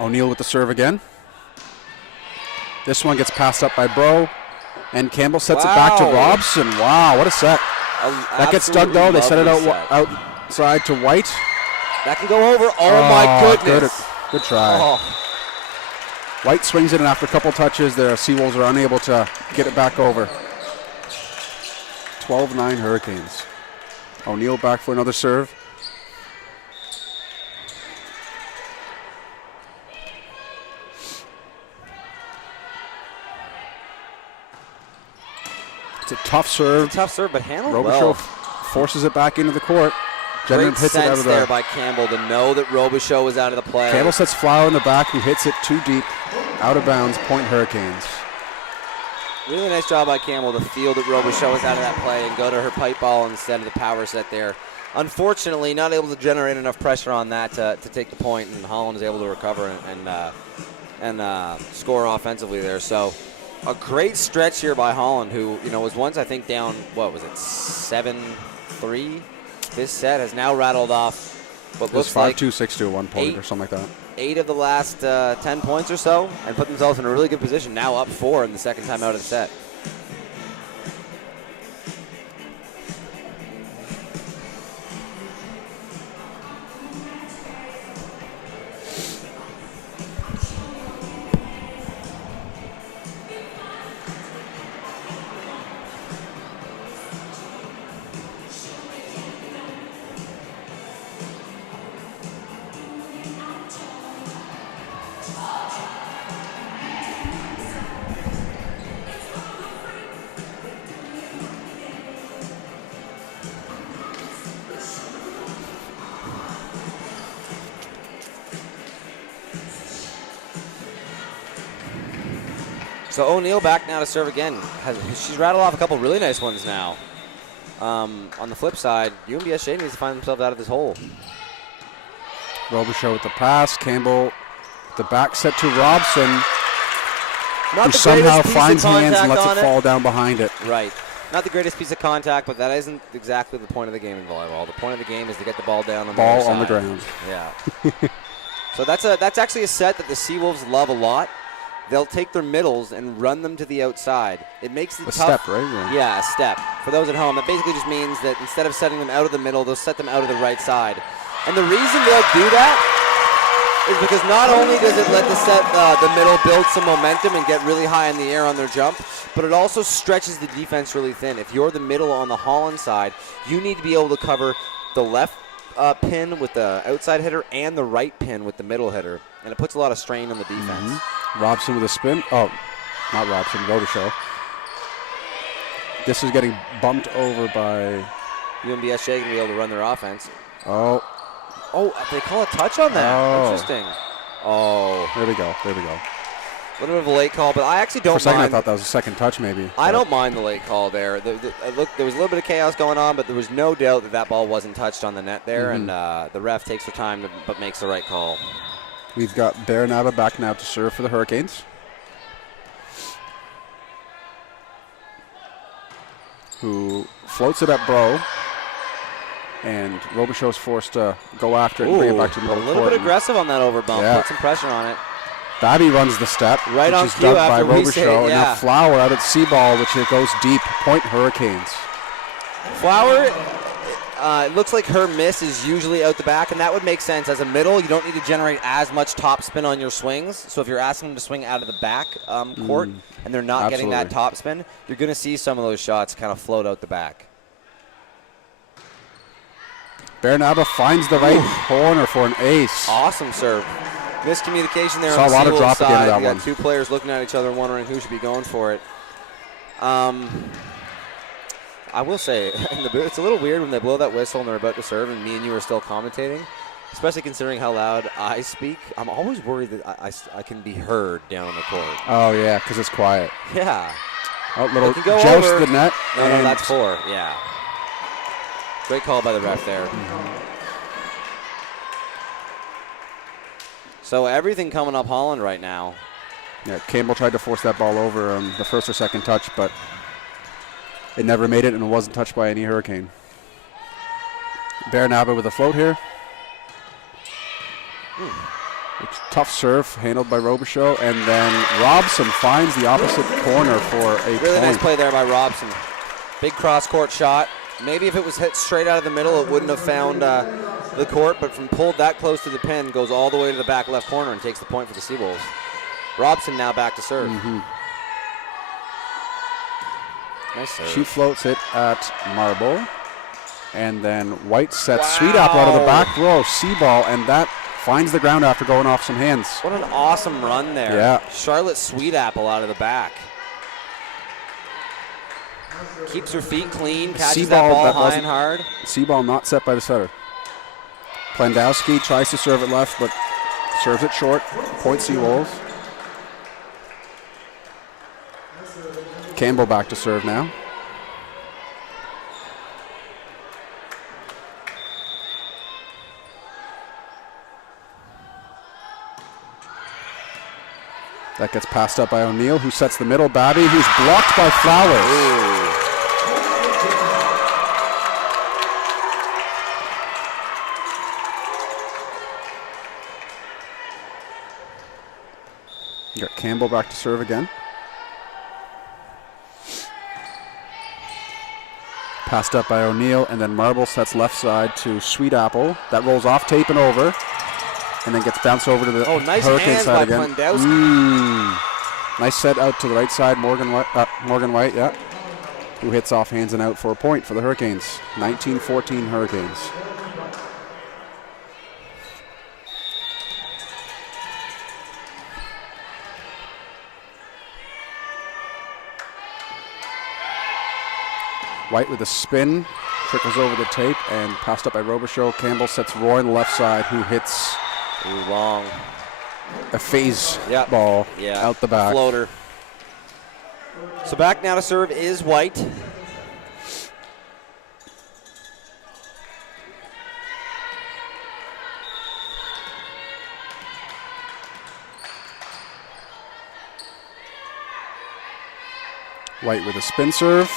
O'Neal with the serve again. This one gets passed up by Bro, and Campbell sets it back to Robson. Wow, what a set. That gets dug, though. They set it outside to White. That can go over. Oh, my goodness. Good try. Oh. White swings it, and after a couple touches, the SeaWolves are unable to get it back over. 12-9 Hurricanes. O'Neal back for another serve. It's a tough serve. It's a tough serve, but handled Robichaud well. Forces it back into the court. Great sense there by Campbell to know that Robichaud was out of the play. Campbell sets Flower in the back, who hits it too deep. Out of bounds, point Hurricanes. Really nice job by Campbell to feel that Robichaud was out of that play and go to her pipe ball instead of the power set there. Unfortunately, not able to generate enough pressure on that to take the point, and Holland is able to recover and score offensively there. So a great stretch here by Holland, who was once, I think, down, 7-3? This set has now rattled off what looks like 5-2, 6-2 at one point or something like that. 8 of the last 10 points or so, and put themselves in a really good position. Now up 4 in the second time out of the set. So O'Neal back now to serve again. She's rattled off a couple really nice ones now. On the flip side, UNBSJ needs to find themselves out of this hole. Robichaud with the pass. Campbell, the back set to Robson, who somehow finds hands and lets it fall down behind it. Right. Not the greatest piece of contact, but that isn't exactly the point of the game in volleyball. The point of the game is to get the ball down on the other side. Ball on the ground. Yeah. So that's actually a set that the SeaWolves love a lot. They'll take their middles and run them to the outside. It makes it tough. Step, right? Yeah, a step. For those at home, that basically just means that instead of setting them out of the middle, they'll set them out of the right side. And the reason they'll do that is because not only does it let the middle build some momentum and get really high in the air on their jump, but it also stretches the defense really thin. If you're the middle on the Holland side, you need to be able to cover the left pin with the outside hitter and the right pin with the middle hitter. And it puts a lot of strain on the defense. Mm-hmm. Robson with a spin. Oh, not Robson, Robichaud. This is getting bumped over by UNBSJ going to be able to run their offense. Oh, they call a touch on that. Oh. Interesting. Oh. There we go. A little bit of a late call, but I actually don't mind. For a second, I thought that was a second touch, maybe. I don't mind the late call there. There was a little bit of chaos going on, but there was no doubt that that ball wasn't touched on the net there, and the ref takes their time but makes the right call. We've got Baranaba back now to serve for the Hurricanes. Who floats it up Bro. And Robichaud's forced to go after it and bring it back to the middle court. A little bit aggressive on that overbump. Yeah. Put some pressure on it. Babby runs the step, right which on is cue dubbed by after we Robichaud. say it, And now Flower out at C-ball, which it goes deep. Point Hurricanes. Flower, it looks like her miss is usually out the back, and that would make sense. As a middle, you don't need to generate as much top spin on your swings. So if you're asking them to swing out of the back court and they're not getting that top spin, you're going to see some of those shots kind of float out the back. Baranaba finds the right corner for an ace. Awesome serve. Miscommunication there Saw on the a lot of SeaWolves drop side. again of that You got one. two players looking at each other wondering who should be going for it. I will say, it's a little weird when they blow that whistle and they're about to serve and me and you are still commentating, especially considering how loud I speak. I'm always worried that I can be heard down on the court. Oh, yeah, because it's quiet. Yeah. Oh, little They can go joust over. to the net. No, and that's 4. Yeah. Great call by the ref there. So everything coming up Holland right now. Yeah, Campbell tried to force that ball over the first or second touch, but it never made it and it wasn't touched by any Hurricane. Baranaba with a float here. Tough serve handled by Robichaud, and then Robson finds the opposite corner for a Really nice point. play there by Robson. Big cross-court shot. Maybe if it was hit straight out of the middle, it wouldn't have found the court, but from pulled that close to the pin, goes all the way to the back left corner and takes the point for the SeaWolves. Robson now back to serve. Nice serve. She floats it at Marble, and then White sets Sweet Apple out of the back row, C-ball, and that finds the ground after going off some hands. What an awesome run there. Yeah. Charlotte Sweet Apple out of the back. Keeps her feet clean, catches that ball high and hard. C-ball not set by the setter. Plandowski tries to serve it left, but serves it short. Point SeaWolves. Campbell back to serve now. That gets passed up by O'Neill, who sets the middle. Babby, who's blocked by Flowers. Ooh. You got Campbell back to serve again. Passed up by O'Neill, and then Marble sets left side to Sweet Apple. That rolls off tape and over, and then gets bounced over to the nice Hurricane hands side by again. Plandowski. Nice set out to the right side, Morgan White, yeah, who hits off hands and out for a point for the Hurricanes. 19-14 Hurricanes. White with a spin, trickles over the tape, and passed up by Robichaud. Campbell sets Roy on the left side, who hits Long. a phase Yep. ball Yeah. out the back. Floater. So back now to serve is White. White with a spin serve.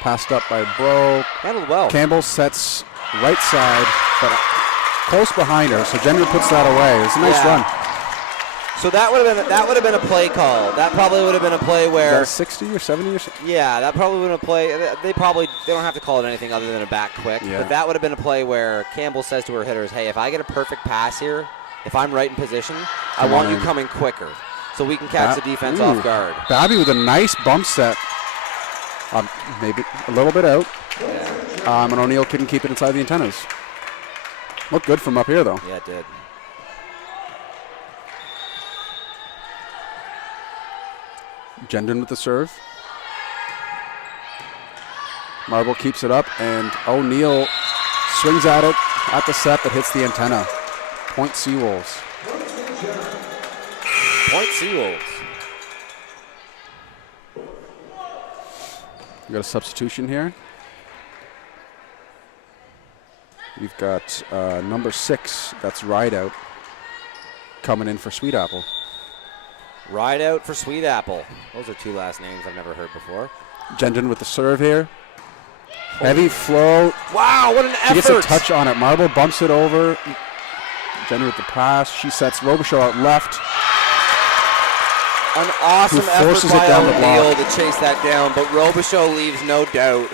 Passed up by Bro. Handled well. Campbell sets right side, but close behind her, so Jenner puts that away. It's a nice run. So that would have been a play call. That probably would have been a play Is where that 60 or 70 or something? yeah, that probably would have been a play. They don't have to call it anything other than a back quick. Yeah. But that would have been a play where Campbell says to her hitters, "Hey, if I get a perfect pass here, if I'm right in position, I want you coming quicker, so we can catch the defense off guard." Babby with a nice bump set. Maybe a little bit out. Yeah. And O'Neill couldn't keep it inside the antennas. Looked good from up here, though. Yeah, it did. Gendron with the serve. Marble keeps it up, and O'Neill swings at it at the set that hits the antenna. Point SeaWolves. Point SeaWolves. We got a substitution here. We've got number 6, that's Rideout, coming in for Sweet Apple. Ride out for Sweet Apple. Those are 2 last names I've never heard before. Gendron with the serve here. Heavy flow. Wow, what an effort! She gets a touch on it. Marble bumps it over. Gendron with the pass. She sets Robichaud out left. An awesome Who effort forces it by down the O'Neill block. to chase that down, but Robichaud leaves no doubt.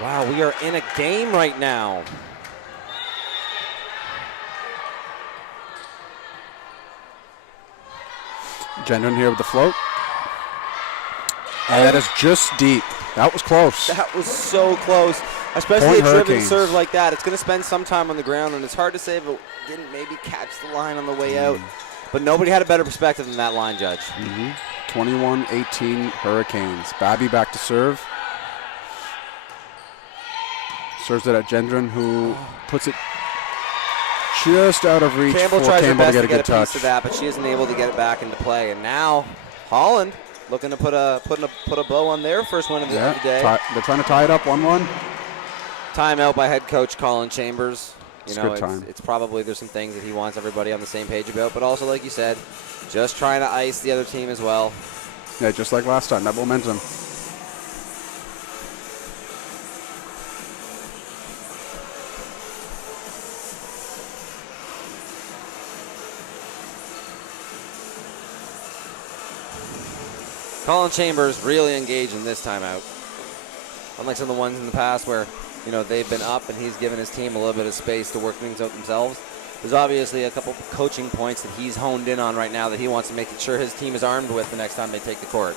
Wow, we are in a game right now. Gendron here with the float. And that is just deep. That was close. That was so close, especially Point a driven Hurricanes. serve like that. It's going to spend some time on the ground, and it's hard to say if it didn't maybe catch the line on the way out. But nobody had a better perspective than that line judge. 21-18 Hurricanes. Babby back to serve. Serves it at Gendron, who puts it just out of reach Campbell for tries her Campbell to best get to a get good a touch. piece of that, but she isn't able to get it back into play. And now Holland looking to put a bow on their first win of the day. They're trying to tie it up 1-1. Timeout by head coach Colin Chambers. It's probably there's some things that he wants everybody on the same page about, but also, like you said, just trying to ice the other team as well. Yeah, just like last time, that momentum. Colin Chambers really engaged in this timeout. Unlike some of the ones in the past where, they've been up and he's given his team a little bit of space to work things out themselves. There's obviously a couple coaching points that he's honed in on right now that he wants to make sure his team is armed with the next time they take the court.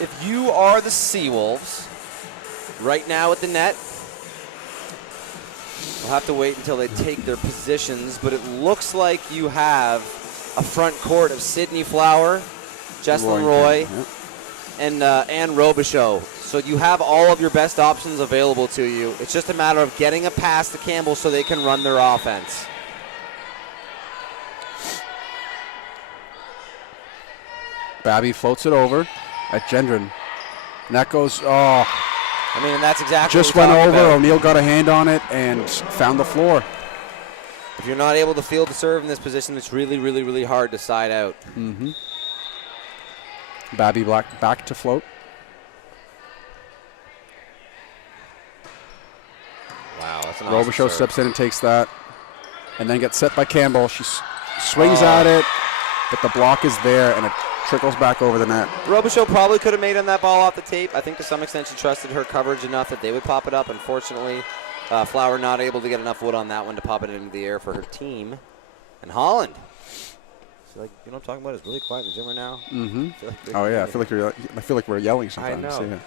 If you are the SeaWolves, right now at the net, we'll have to wait until they take their positions, but it looks like you have a front court of Sydney Flower, Jesslyn Roy, and Robichaud. So you have all of your best options available to you. It's just a matter of getting a pass to Campbell so they can run their offense. Babby floats it over at Gendron. And that goes, that's exactly just went over. O'Neill got a hand on it and found the floor. If you're not able to field the serve in this position, it's really, really, really hard to side out. Mm-hmm. Babby back to float. Wow, that's an awesome Robichaud serve. steps in and takes that. And then gets set by Campbell. She swings at it, but the block is there, and it trickles back over the net. Robichaud probably could have made on that ball off the tape. I think to some extent she trusted her coverage enough that they would pop it up. Unfortunately, Flower not able to get enough wood on that one to pop it into the air for her team. And Holland. So what I'm talking about? It's really quiet in the gym right now. Mm-hmm. I feel like we're yelling sometimes. I know. Yeah.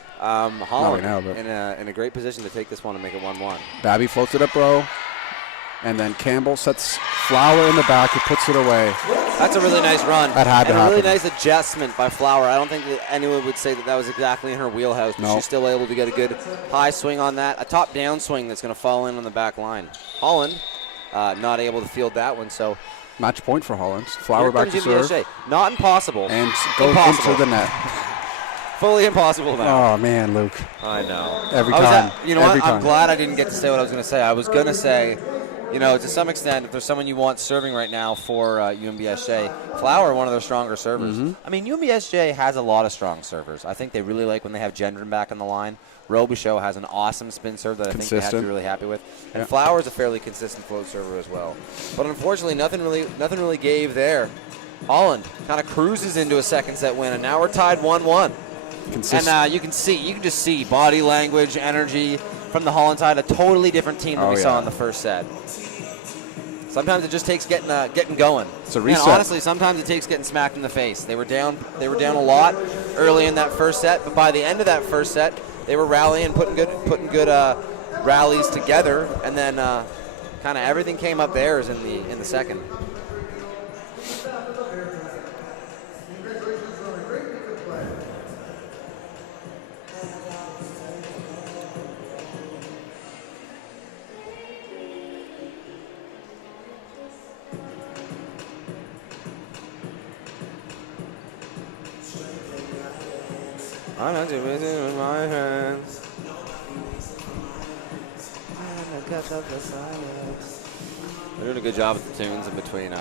Holland Not right now, in a great position to take this one and make it 1-1. Babby floats it up row. And then Campbell sets Flower in the back. He puts it away. That's a really nice run. That had to happen. A really nice adjustment by Flower. I don't think that anyone would say that was exactly in her wheelhouse, but she's still able to get a good high swing on that. A top-down swing that's going to fall in on the back line. Holland not able to field that one, so. Match point for Holland. Flower back to serve. UNBSJ. Not impossible. And goes into the net. Fully impossible now. Oh, man, Luke. I know. Every time. I'm glad I didn't get to say what I was going to say. I was going to say, to some extent, if there's someone you want serving right now for UNBSJ, Flower, one of their stronger servers. Mm-hmm. UNBSJ has a lot of strong servers. I think they really like when they have Gendron back on the line. Robichaud has an awesome spin serve that I think they have to be really happy with. And Flower's a fairly consistent float server as well. But unfortunately, nothing really gave there. Holland kind of cruises into a second set win, and now we're tied 1-1. And you can just see body language, energy from the Holland side, a totally different team than we saw in the first set. Sometimes it just takes getting going. It's a reset. And honestly, sometimes it takes getting smacked in the face. They were down a lot early in that first set, but by the end of that first set, they were rallying, putting good rallies together, and then kind of everything came up theirs in the second. I'm not too busy with my hands. They're doing a good job with the tunes in between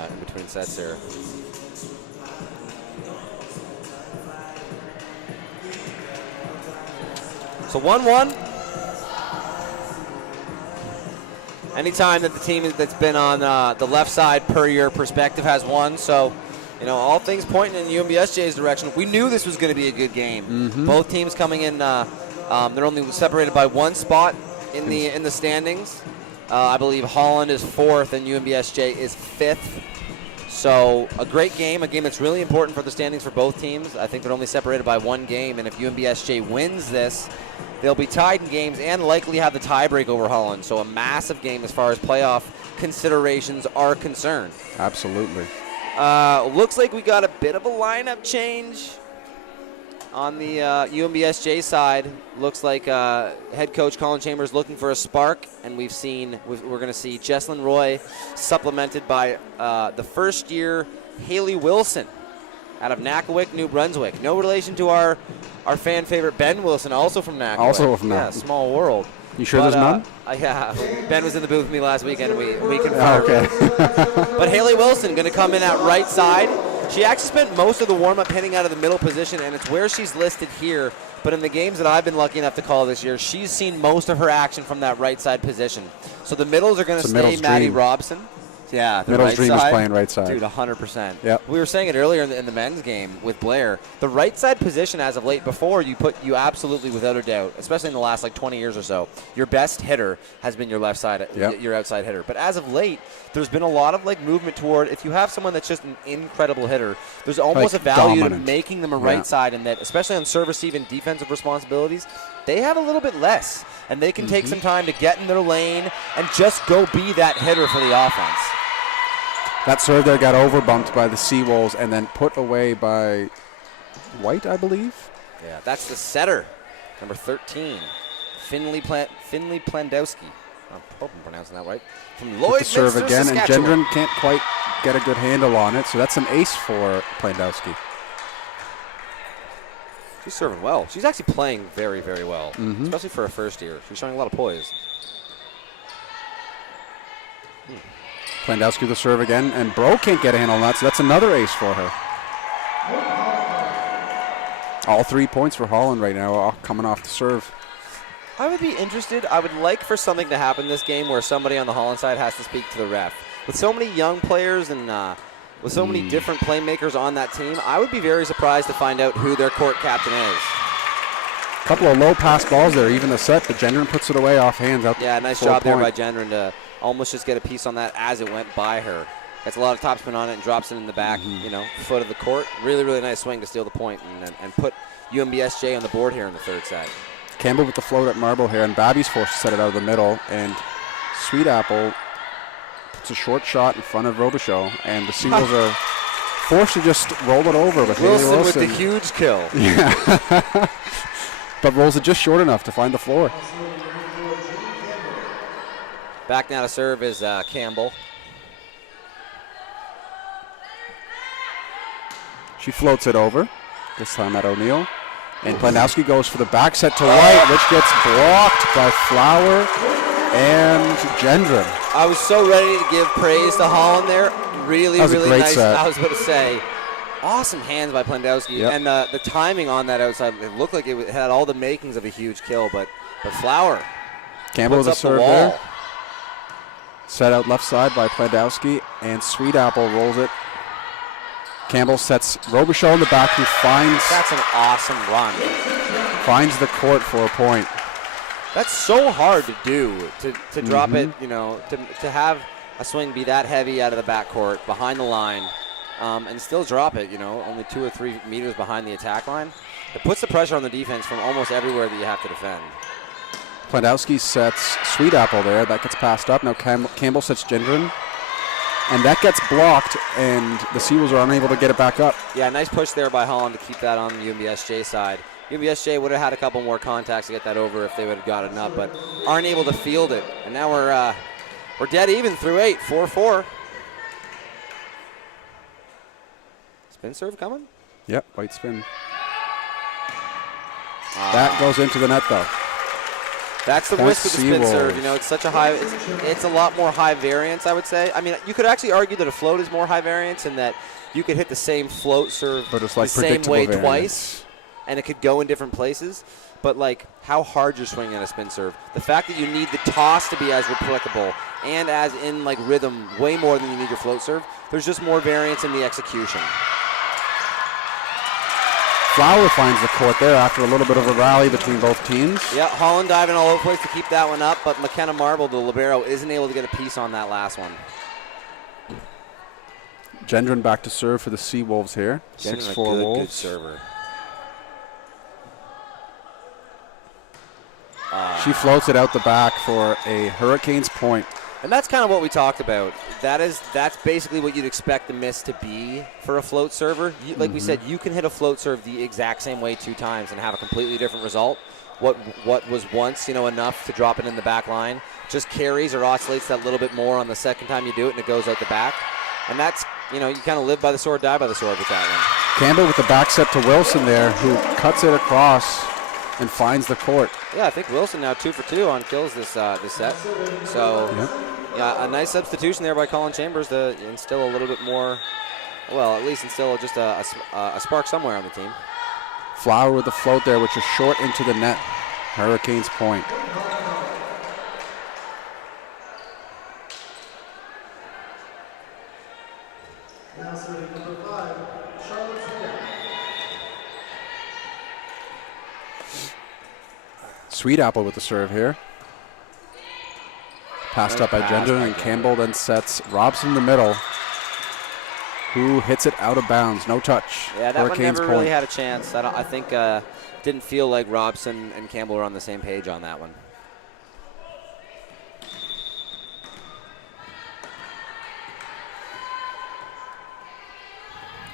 sets here. So 1-1. Anytime that the team that's been on the left side per your perspective has won, so. All things pointing in UNBSJ's direction. We knew this was going to be a good game. Mm-hmm. Both teams coming in. They're only separated by one spot in the standings. I believe Holland is 4th and UNBSJ is 5th. So a great game, a game that's really important for the standings for both teams. I think they're only separated by one game, and if UNBSJ wins this, they'll be tied in games and likely have the tiebreak over Holland. So a massive game as far as playoff considerations are concerned. Absolutely. Looks like we got a bit of a lineup change On the UNBSJ side, looks like head coach Colin Chambers looking for a spark, and we're going to see Jesslyn Roy supplemented by the first-year Haley Wilson out of Nakawik, New Brunswick. No relation to our fan favorite Ben Wilson, also from Nakawik. Also from Nakawik. Yeah, small world. You sure there's none? Yeah, Ben was in the booth with me last weekend, and we confirmed. Oh, okay. But Haley Wilson going to come in at right side. She actually spent most of the warm-up hitting out of the middle position, and it's where she's listed here. But in the games that I've been lucky enough to call this year, she's seen most of her action from that right side position. So the middles are going to stay Maddie Robson. Yeah, the Middle's right dream side. is playing right side. Dude, 100%. Yep. We were saying it earlier in the men's game with Blair. The right side position as of late, before you absolutely, without a doubt, especially in the last 20 years or so, your best hitter has been your left side, your outside hitter. But as of late, there's been a lot of movement toward, if you have someone that's just an incredible hitter, there's almost a value to making them a right side, and that, especially on serve, receive, and defensive responsibilities, they have a little bit less, and they can take some time to get in their lane and just go be that hitter for the offense. That serve there got overbumped by the SeaWolves and then put away by White, I believe. Yeah, that's the setter, number 13, Finley Plandowski. I hope I'm pronouncing that right. From Lloyd serve again, and Saskatchewan. Gendron can't quite get a good handle on it, so that's an ace for Plandowski. She's serving well. She's actually playing very, very well, especially for a first year. She's showing a lot of poise. Plandowski with the serve again, and Bro can't get a handle on that, so that's another ace for her. All 3 points for Holland right now, all coming off the serve. I would be interested. I would like for something to happen this game where somebody on the Holland side has to speak to the ref. With so many young players and with so many different playmakers on that team, I would be very surprised to find out who their court captain is. A couple of low pass balls there, even the set, but Gendron puts it away off hands. Yeah, nice job there by Gendron to almost just get a piece on that as it went by her. Gets a lot of topspin on it and drops it in the back, foot of the court. Really, really nice swing to steal the point and put UNBSJ on the board here in the third set. Campbell with the float at marble here, and Babby's forced to set it out of the middle, and Sweet Apple puts a short shot in front of Robichaud, and the SeaWolves are forced to just roll it over with Wilson with the huge kill. Yeah. But rolls it just short enough to find the floor. Back now to serve is Campbell. She floats it over, this time at O'Neill. And Plandowski goes for the back set to White, which gets blocked by Flower and Gendron. I was so ready to give praise to Holland there. Really, really nice. Set. I was about to say, awesome hands by Plandowski. Yep. And the timing on that outside, it looked like it had all the makings of a huge kill, but Flower Campbell with a puts up serve the wall. there. Set out left side by Plandowski, and Sweet Apple rolls it. Campbell sets Robichaud in the back, who finds... That's an awesome run. Finds the court for a point. That's so hard to do, to drop it, to have a swing be that heavy out of the backcourt, behind the line, and still drop it, only 2 or 3 meters behind the attack line. It puts the pressure on the defense from almost everywhere that you have to defend. Plandowski sets Sweet Apple there. That gets passed up. Now Campbell sets Gendron. And that gets blocked, and the SeaWolves are unable to get it back up. Yeah, nice push there by Holland to keep that on the UNBSJ side. UNBSJ would have had a couple more contacts to get that over if they would have gotten it up, but aren't able to field it. And now we're dead even through 8, 4-4. Spin serve coming? Yep, White spin. That goes into the net, though. That's the risk with the spin serve. It's such a high. It's a lot more high variance, I would say. I mean, you could actually argue that a float is more high variance, and that you could hit the same float serve but it's the same way twice, and it could go in different places. But how hard you're swinging on a spin serve, the fact that you need the toss to be as replicable and as in rhythm way more than you need your float serve. There's just more variance in the execution. Flower finds the court there after a little bit of a rally between both teams. Yeah, Holland diving all over the place to keep that one up, but McKenna Marble, the libero, isn't able to get a piece on that last one. Gendron back to serve for the SeaWolves here. 6-4 Wolves. Good server. She floats it out the back for a Hurricanes point. And that's kind of what we talked about. that's basically what you'd expect the miss to be for a float server. Like we said, you can hit a float serve the exact same way 2 times and have a completely different result. What was once enough to drop it in the back line just carries or oscillates that little bit more on the second time you do it, and it goes out the back. And that's you kind of live by the sword, die by the sword with that one. Campbell with the back set to Wilson there, who cuts it across and finds the court. Yeah, I think Wilson now 2 for 2 on kills this set. So, yeah, a nice substitution there by Colin Chambers to instill a little bit more, well, at least instill just a spark somewhere on the team. Flower with the float there, which is short into the net. Hurricanes point. Sweet Apple with the serve here. Passed up by Gendron, and Campbell then sets Robson in the middle, who hits it out of bounds. No touch. Yeah, that Hurricanes one never point. really had a chance. I think didn't feel like Robson and Campbell were on the same page on that one.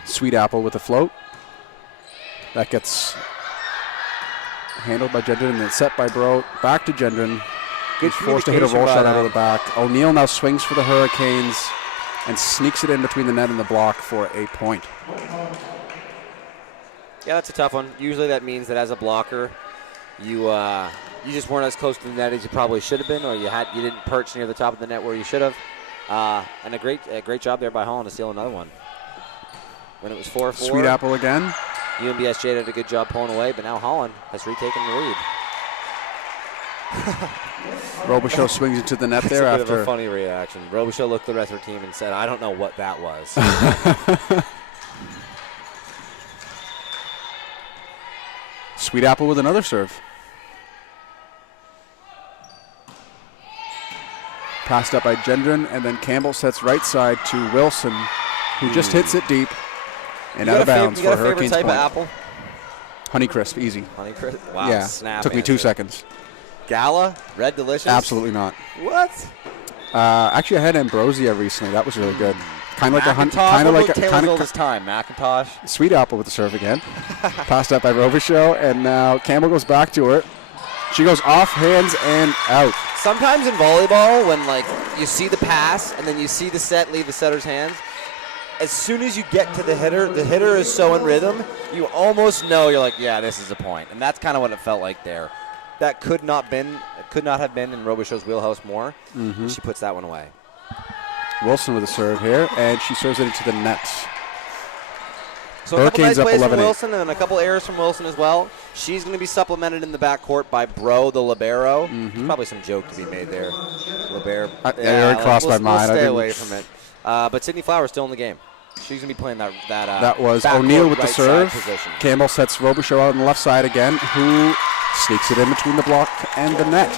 Sweet Apple with the float. That gets handled by Gendron and then set by Bro. Back to Gendron. Good forced to hit a roll shot out of the back. O'Neal now swings for the Hurricanes and sneaks it in between the net and the block for a point. Yeah, that's a tough one. Usually that means that as a blocker, you just weren't as close to the net as you probably should have been, or you didn't perch near the top of the net where you should have. And a great job there by Holland to steal another one. When it was 4-4. Sweet Apple again. UNBSJ did a good job pulling away, but now Holland has retaken the lead. Robichaud swings into the net there That's a after. bit of a funny reaction. Robichaud looked at the rest of the team and said, I don't know what that was. Sweet Apple with another serve. Passed up by Gendron, and then Campbell sets right side to Wilson, who just hits it deep and out of bounds for Hurricanes type point. of apple? Honeycrisp, easy. Honeycrisp? Wow, Yeah, snap took me 2 seconds. Gala? Red Delicious? Absolutely not. What? Actually, I had Ambrosia recently. That was really good. Kind of like this time. Macintosh. Sweet Apple with the serve again. Passed up by Robichaud, and now Campbell goes back to her. She goes off hands and out. Sometimes in volleyball, when you see the pass and then you see the set leave the setter's hands, as soon as you get to the hitter is so in rhythm, you almost know you're like, yeah, this is a point. And that's kind of what it felt like there. That could not have been in Robichaud's wheelhouse more. Mm-hmm. She puts that one away. Wilson with a serve here, and she serves it into the net. So a couple nice plays from Wilson, and then a couple errors from Wilson as well. She's going to be supplemented in the backcourt by Bro, the libero. Mm-hmm. Probably some joke to be made there. Libero. It crossed my mind. We'll stay away from it. But Sydney Flower's still in the game. She's going to be playing that that was O'Neal with the serve. Campbell sets Robichaud out on the left side again, who sneaks it in between the block and the net.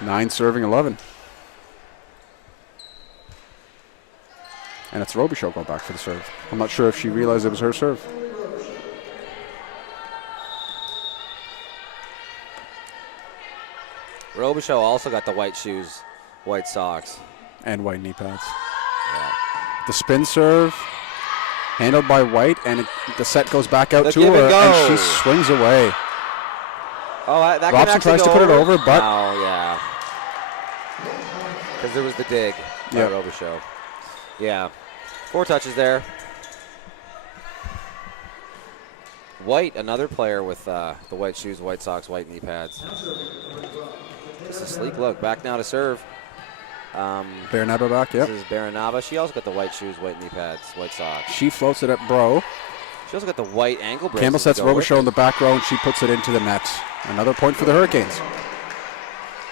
9 serving 11. And it's Robichaud going back for the serve. I'm not sure if she realized it was her serve. Robichaud also got the white shoes, white socks. And white knee pads. Yeah. The spin serve, handled by White, and the set goes back out to her, and she swings away. Oh, that Robson tries to put it over, but... Oh, yeah. Because there was the dig by Robichaud. Yeah. 4 touches there. White, another player with the white shoes, white socks, white knee pads. Just a sleek look. Back now to serve. Baranaba back, yep. This is Baranaba. She also got the white shoes, white knee pads, white socks. She floats it at Bro. She also got the white ankle braces. Campbell sets Robichaud in the back row, and she puts it into the net. Another point for the Hurricanes.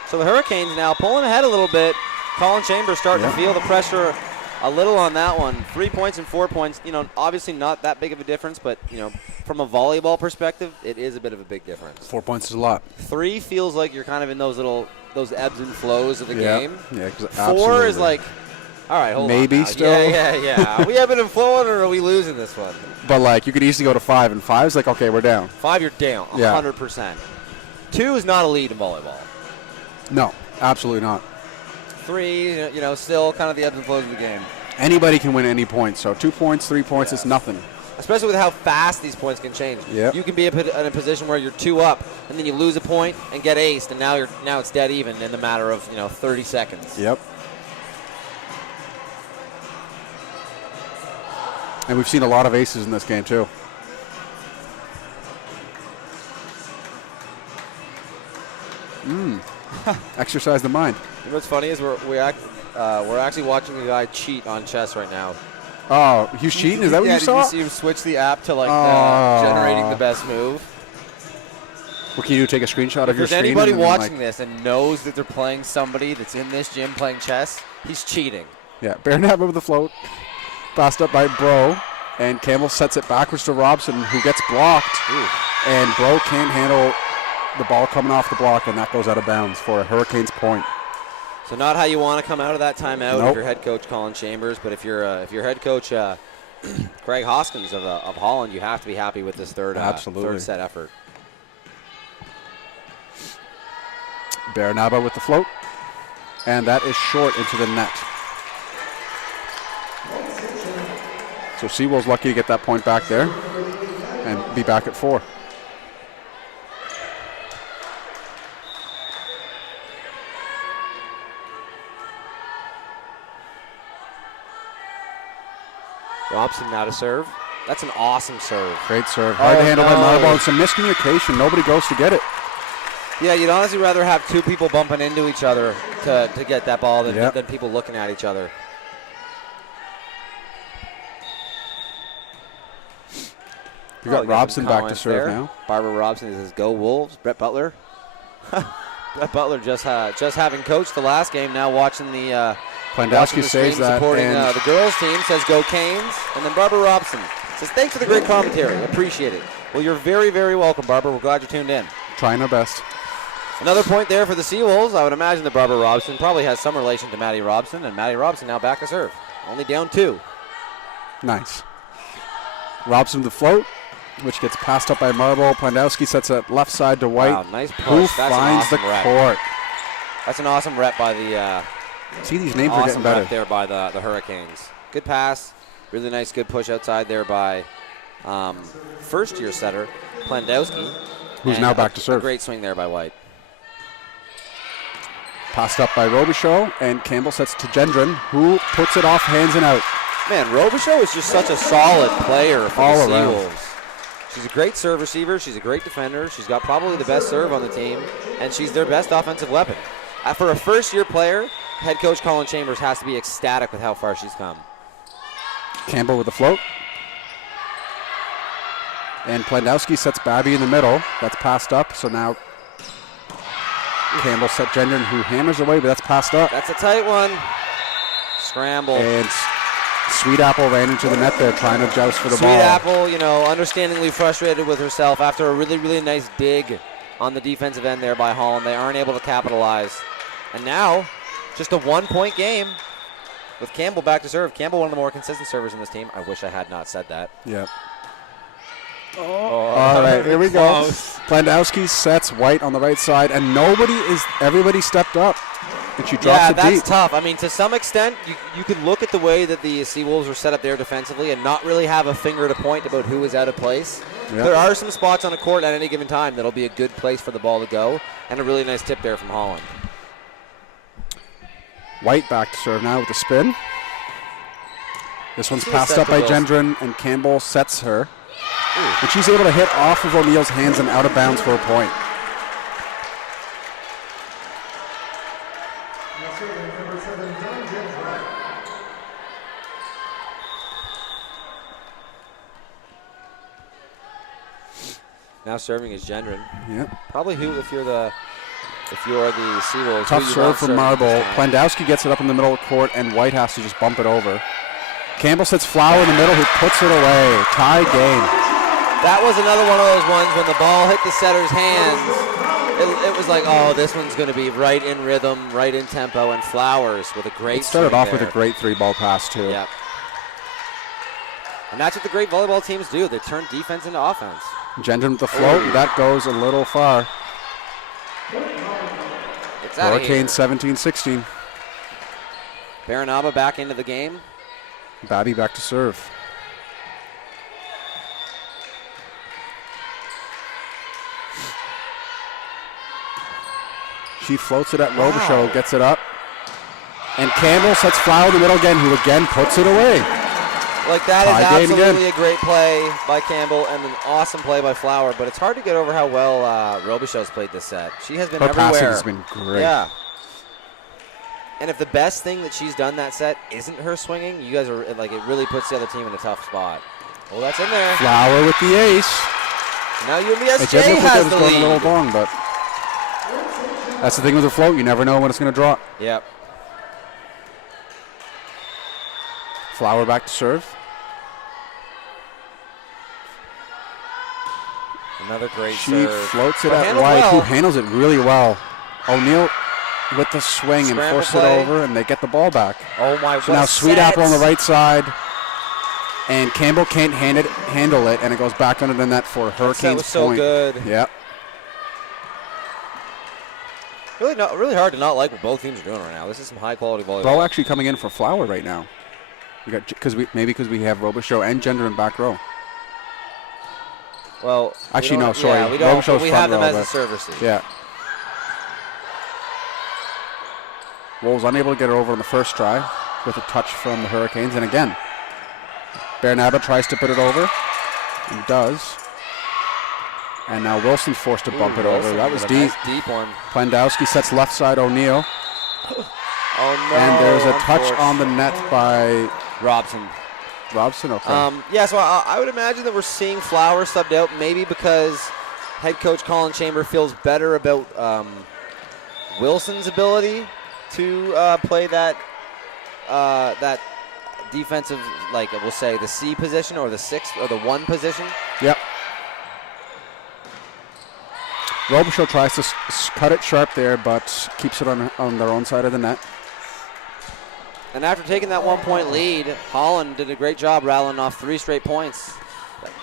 So the Hurricanes now pulling ahead a little bit. Colin Chambers starting to feel the pressure a little on that one. 3 points and 4 points. Obviously not that big of a difference, but, from a volleyball perspective, it is a bit of a big difference. 4 points is a lot. 3 feels like you're kind of in those ebbs and flows of the game. Yeah, 4 is like, all right, hold on. Maybe still. Yeah. Are we ebbing and flowing, or are we losing this one? But, you could easily go to 5, and 5 is like, okay, we're down. 5, you're down, 100%. 2 is not a lead in volleyball. No, absolutely not. 3, still kind of the ebbs and flows of the game. Anybody can win any point. So 2 points, 3 points is nothing. Especially with how fast these points can change. Yep. You can be in a position where you're 2 up, and then you lose a point and get aced, and now it's dead even in the matter of 30 seconds. Yep. And we've seen a lot of aces in this game too. Exercise the mind. You know what's funny is we're actually watching a guy cheat on chess right now. Oh, he's cheating? Is that what you saw? Did you see him switch the app to generating the best move? What can you do? Take a screenshot of your If there's screen? anybody watching this and knows that they're playing somebody that's in this gym playing chess, he's cheating. Yeah, Barenaba with the float. Passed up by Bro. And Campbell sets it backwards to Robson, who gets blocked. Ooh. And Bro can't handle the ball coming off the block, and that goes out of bounds for a Hurricanes point. So not how you want to come out of that timeout Nope. if you're head coach Colin Chambers, but if you're head coach Craig Hoskins of Holland, you have to be happy with this third set effort. Barenaba with the float, and that is short into the net. So SeaWolves lucky to get that point back there and be back at 4. Robson now to serve. That's an awesome serve. Great serve. Hard to handle by Marble, and some miscommunication. Nobody goes to get it. Yeah, you'd honestly rather have 2 people bumping into each other to get that ball than people looking at each other. You got Robson back to serve now. Barbara Robson says, "Go Wolves." Brett Butler. Brett Butler just having coached the last game, now watching the Plandowski saves that. Supporting the girls team, says, "Go Canes." And then Barbara Robson says, "Thanks for the great commentary. Appreciate it." Well, you're very, very welcome, Barbara. We're glad you tuned in. Trying our best. Another point there for the SeaWolves. I would imagine that Barbara Robson probably has some relation to Maddie Robson, and Maddie Robson now back to serve. Only down 2. Nice. Robson with the float, which gets passed up by Marble. Plandowski sets it left side to White. Wow, nice push. Who That's finds an awesome the rep. court. That's an awesome rep by the See, these names are awesome getting better. rep there by the Hurricanes. Good pass. Really nice, good push outside there by first-year setter Plandowski. Who's now back to serve. A great swing there by White. Passed up by Robichaud, and Campbell sets to Gendron, who puts it off hands and out. Man, Robichaud is just such a solid player for All the around. SeaWolves. She's a great serve receiver. She's a great defender. She's got probably the best serve on the team, and she's their best offensive weapon. For a first-year player, head coach Colin Chambers has to be ecstatic with how far she's come. Campbell with the float. And Plandowski sets Babby in the middle. That's passed up, so now Campbell set Gendron, who hammers away, but that's passed up. That's a tight one. Scramble. And Sweet Apple ran into the net there trying to joust for the Sweet ball. Apple, understandingly frustrated with herself after a really, really nice dig on the defensive end there by Holland. They aren't able to capitalize. And now, just a 1-point game with Campbell back to serve. Campbell, one of the more consistent servers in this team. I wish I had not said that. Yep. Oh. All right, here we go. Plandowski sets White on the right side, and everybody stepped up. And she drops it deep. Yeah, that's tough. I mean, to some extent, you could look at the way that the SeaWolves were set up there defensively and not really have a finger to point about who is out of place. Yep. There are some spots on the court at any given time that'll be a good place for the ball to go, and a really nice tip there from Holland. White back to serve now with a spin. This one's passed up by Gendron, and Campbell sets her. Ooh. And she's able to hit off of O'Neill's hands and out of bounds for a point. Now serving is Gendron. Yep. Probably if you're the SeaWolves. Tough serve from Marble. Plandowski gets it up in the middle of the court, and White has to just bump it over. Campbell sets Flower in the middle, who puts it away. Tie game. That was another one of those ones when the ball hit the setter's hands. It was like, oh, this one's going to be right in rhythm, right in tempo, and Flowers with a great. It started off there with a great 3-ball pass too. Yep. And that's what the great volleyball teams do. They turn defense into offense. Gendron with the float. That goes a little far. Hurricanes 17-16. Baranaba back into the game. Babby back to serve. She floats it at Robichaud, gets it up. And Campbell sets Flower in the middle again, who again puts it away. Like, that is absolutely a great play by Campbell and an awesome play by Flower, but it's hard to get over how well Robichaud's played this set. She has been everywhere. Her passing has been great. Yeah. And if the best thing that she's done that set isn't her swinging, you guys are, like, it really puts the other team in a tough spot. Oh, that's in there. Flower with the ace. Now UNBSJ has the lead. A little long, but that's the thing with the float. You never know when it's going to drop. Yep. Flower back to serve. Another great she serve. She floats it at White, who handles it really well. O'Neill with the swing and force it over, and they get the ball back. Oh, my God. So now Sweet Apple on the right side, and Campbell can't handle it, and it goes back under the net for Hurricanes. That was so good. Yep. Really hard to not like what both teams are doing right now. This is some high-quality volleyball. Bro actually coming in for Flower right now. We got because we have Robichaud and Gender in back row. Well, actually no, sorry. Yeah, we don't. Robichaud's We have them as a server seat. Yeah. Wolves unable to get her over on the first try with a touch from the Hurricanes, and again, Baranaba tries to put it over, and does. And now Wilson's forced to bump it over. That was deep. Nice deep one. Plandowski sets left side O'Neill. Oh, no. And there's a touch on the net by Robson. Robson, okay. Yeah, so I would imagine that we're seeing Flower subbed out, maybe because head coach Colin Chamber feels better about Wilson's ability to play that defensive, like we'll say the C position or the 6 or the 1 position. Yep. Robichaud tries to cut it sharp there, but keeps it on their own side of the net. And after taking that 1-point lead, Holland did a great job rattling off 3 straight points.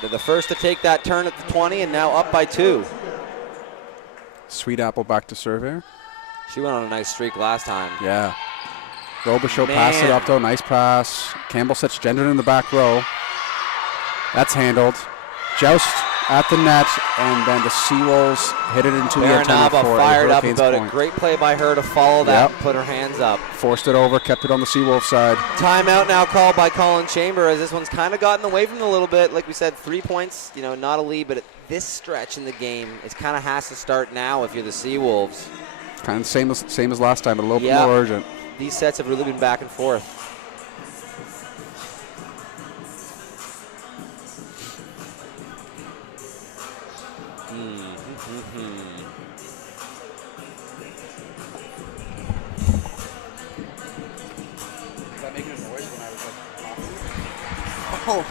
They're the first to take that turn at the 20 and now up by 2. Sweet Apple back to serve here. She went on a nice streak last time. Yeah. Robichaud passed it up though. Nice pass. Campbell sets Gendron in the back row. That's handled. Joust at the net, and then the SeaWolves hit it into the antenna for fired up Hurricanes about point. it. Great play by her to follow that and put her hands up. Forced it over, kept it on the SeaWolves side. Timeout now called by Colin Chamber, as this one's kind of gotten away from them a little bit. Like we said, 3 points, not a lead, but at this stretch in the game, it kind of has to start now if you're the SeaWolves. Kind of same as last time, but a little bit more urgent. These sets have really been back and forth. Oh.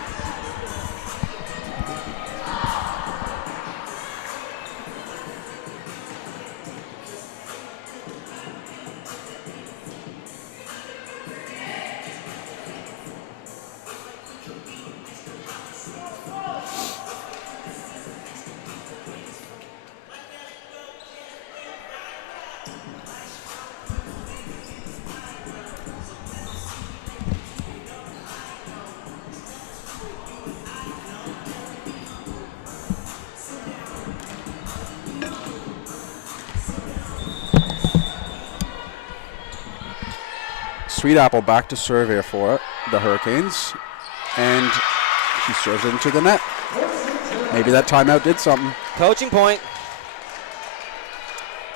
Sweet Apple back to serve here for the Hurricanes, and she serves it into the net. Maybe that timeout did something. Coaching point.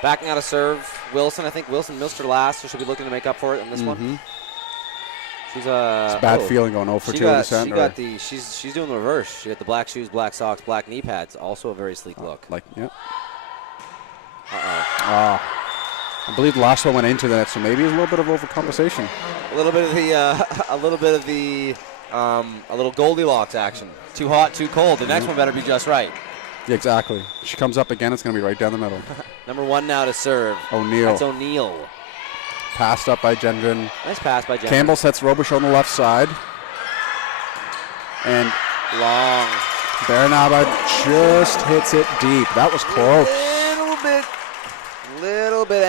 Backing out of serve. Wilson, I think Wilson missed her last, so she'll be looking to make up for it in this one. She's it's a bad feeling going 0 for 2 in the center. She's doing the reverse. She got the black shoes, black socks, black knee pads. Also a very sleek look. I believe the last one went into that, so maybe it's a little bit of overcompensation. A little Goldilocks action. Too hot, too cold. The next one better be just right. Yeah, exactly. She comes up again, it's going to be right down the middle. Number 1 now to serve. O'Neill. That's O'Neill. Passed up by Gendron. Nice pass by Gendron. Campbell sets Robichaud on the left side. And long. Baranaba just hits it deep. That was close. Little bit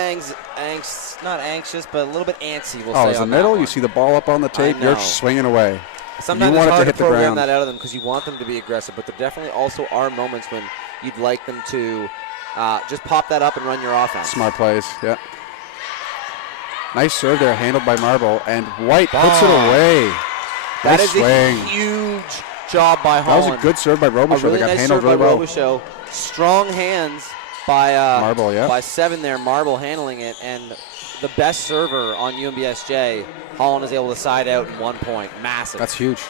not anxious, but a little bit antsy, we'll say. Oh, it's the on that middle. one. You see the ball up on the tape. You're swinging away. Sometimes you it's want hard it to to hit the program ground. that out of them because you want them to be aggressive, but there definitely also are moments when you'd like them to just pop that up and run your offense. Smart plays, yeah. Nice serve there, handled by Marble, and White puts it away. That nice is swing. a huge job by Holland. That was a good serve by Robichaud. Really They got nice handled serve really by well. Robichaud. Strong hands by Marble, yeah. by 7 there. Marble handling it, and the best server on UNBSJ. Holland is able to side out in 1 point. Massive. That's huge.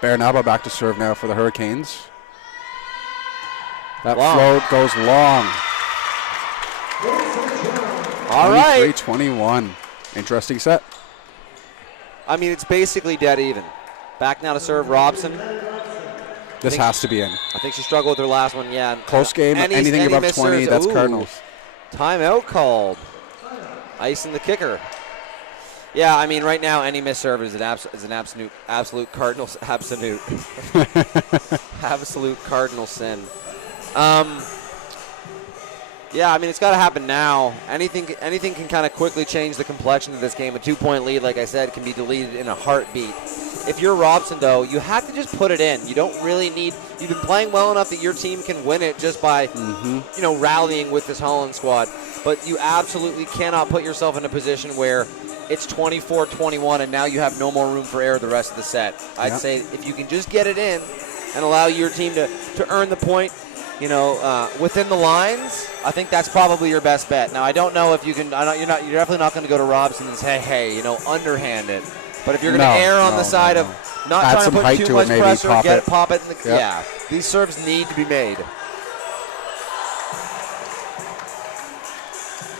Baranaba back to serve now for the Hurricanes. That float goes long. All right. 23-21. Interesting set. I mean, it's basically dead even. Back now to serve Robson. This has to be in. I think she struggled with her last one, yeah. Close game, anything above 20, that's Cardinals. Timeout called. Icing the kicker. Yeah, I mean, right now, any missed serve is an absolute Cardinals, absolute Cardinal sin. Yeah, I mean, it's got to happen now. Anything can kind of quickly change the complexion of this game. A 2-point lead, like I said, can be deleted in a heartbeat. If you're Robson, though, you have to just put it in. You don't really need – you've been playing well enough that your team can win it just by, rallying with this Holland squad. But you absolutely cannot put yourself in a position where it's 24-21 and now you have no more room for error the rest of the set. I'd say if you can just get it in and allow your team to earn the point, within the lines, I think that's probably your best bet. Now, I don't know if you can. You're definitely not going to go to Robson and say, "Hey, underhand it." But if you're going to err on the side of not add trying to put too much pressure, pop it. These serves need to be made.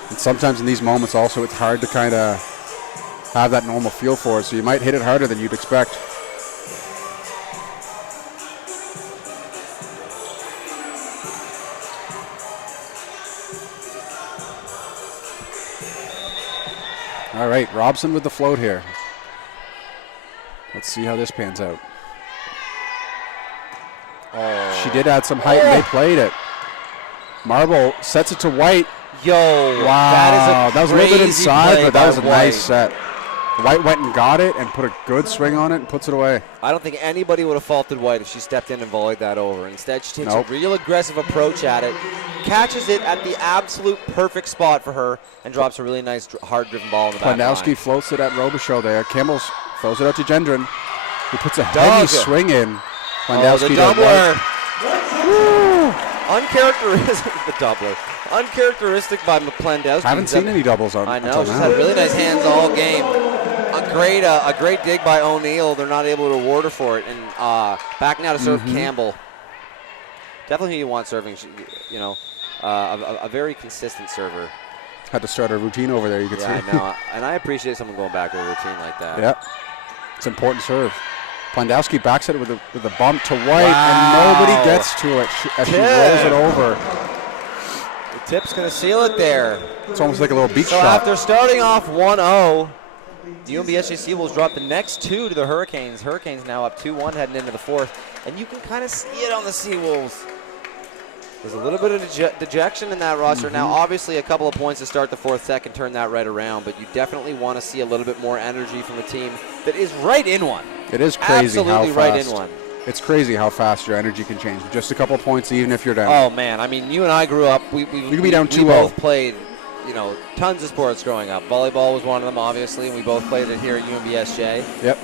And sometimes in these moments, also, it's hard to kind of have that normal feel for it. So you might hit it harder than you'd expect. All right, Robson with the float here. Let's see how this pans out. Oh. She did add some height, and they played it. Marble sets it to White. Yo, wow. That was a little bit inside, but that was a White. nice set. White went and got it and put a good swing on it and puts it away. I don't think anybody would have faulted White if she stepped in and volleyed that over. Instead, she takes a real aggressive approach at it, catches it at the absolute perfect spot for her, and drops a really nice hard-driven ball in the back line. Plandowski floats it at Robichaud there. Kimmels throws it out to Gendron, who puts a heavy swing in. Plandowski the doubler. Uncharacteristic, the doubler. Uncharacteristic by Plandowski. Haven't seen any doubles on. I know. She's had really nice hands all game. A great dig by O'Neill. They're not able to reward her for it. And back now to serve Campbell. Definitely who you want serving. A very consistent server. Had to start a routine over there, you could see. I know. And I appreciate someone going back to a routine like that. Yeah. It's an important serve. Plandowski backs it with a bump to White, and nobody gets to it as she rolls it over. The tip's going to seal it there. It's almost like a little beach shot. So after starting off 1-0, the UNBSJ SeaWolves dropped the next 2 to the Hurricanes. Hurricanes now up 2-1 heading into the 4th. And you can kind of see it on the SeaWolves. There's a little bit of dejection in that roster. Now, obviously, a couple of points to start the 4th set can turn that right around, but you definitely want to see a little bit more energy from a team that is right in one. It is crazy Absolutely how fast. Right in one. It's crazy how fast your energy can change. Just a couple of points, even if you're down. Oh, man. I mean, you and I grew up. We could be down 2-0. We both played, tons of sports growing up. Volleyball was one of them, obviously, and we both played it here at UNBSJ. Yep.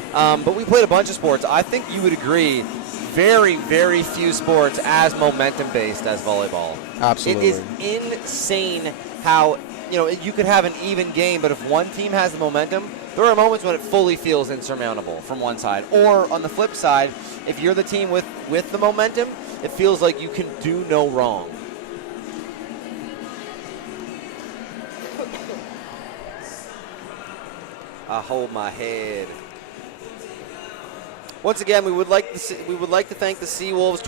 But we played a bunch of sports. I think you would agree, very, very few sports as momentum-based as volleyball. Absolutely. It is insane how, you could have an even game, but if one team has the momentum, there are moments when it fully feels insurmountable from one side. Or on the flip side, if you're the team with the momentum, it feels like you can do no wrong. I hold my head. Once again, we would like to thank the SeaWolves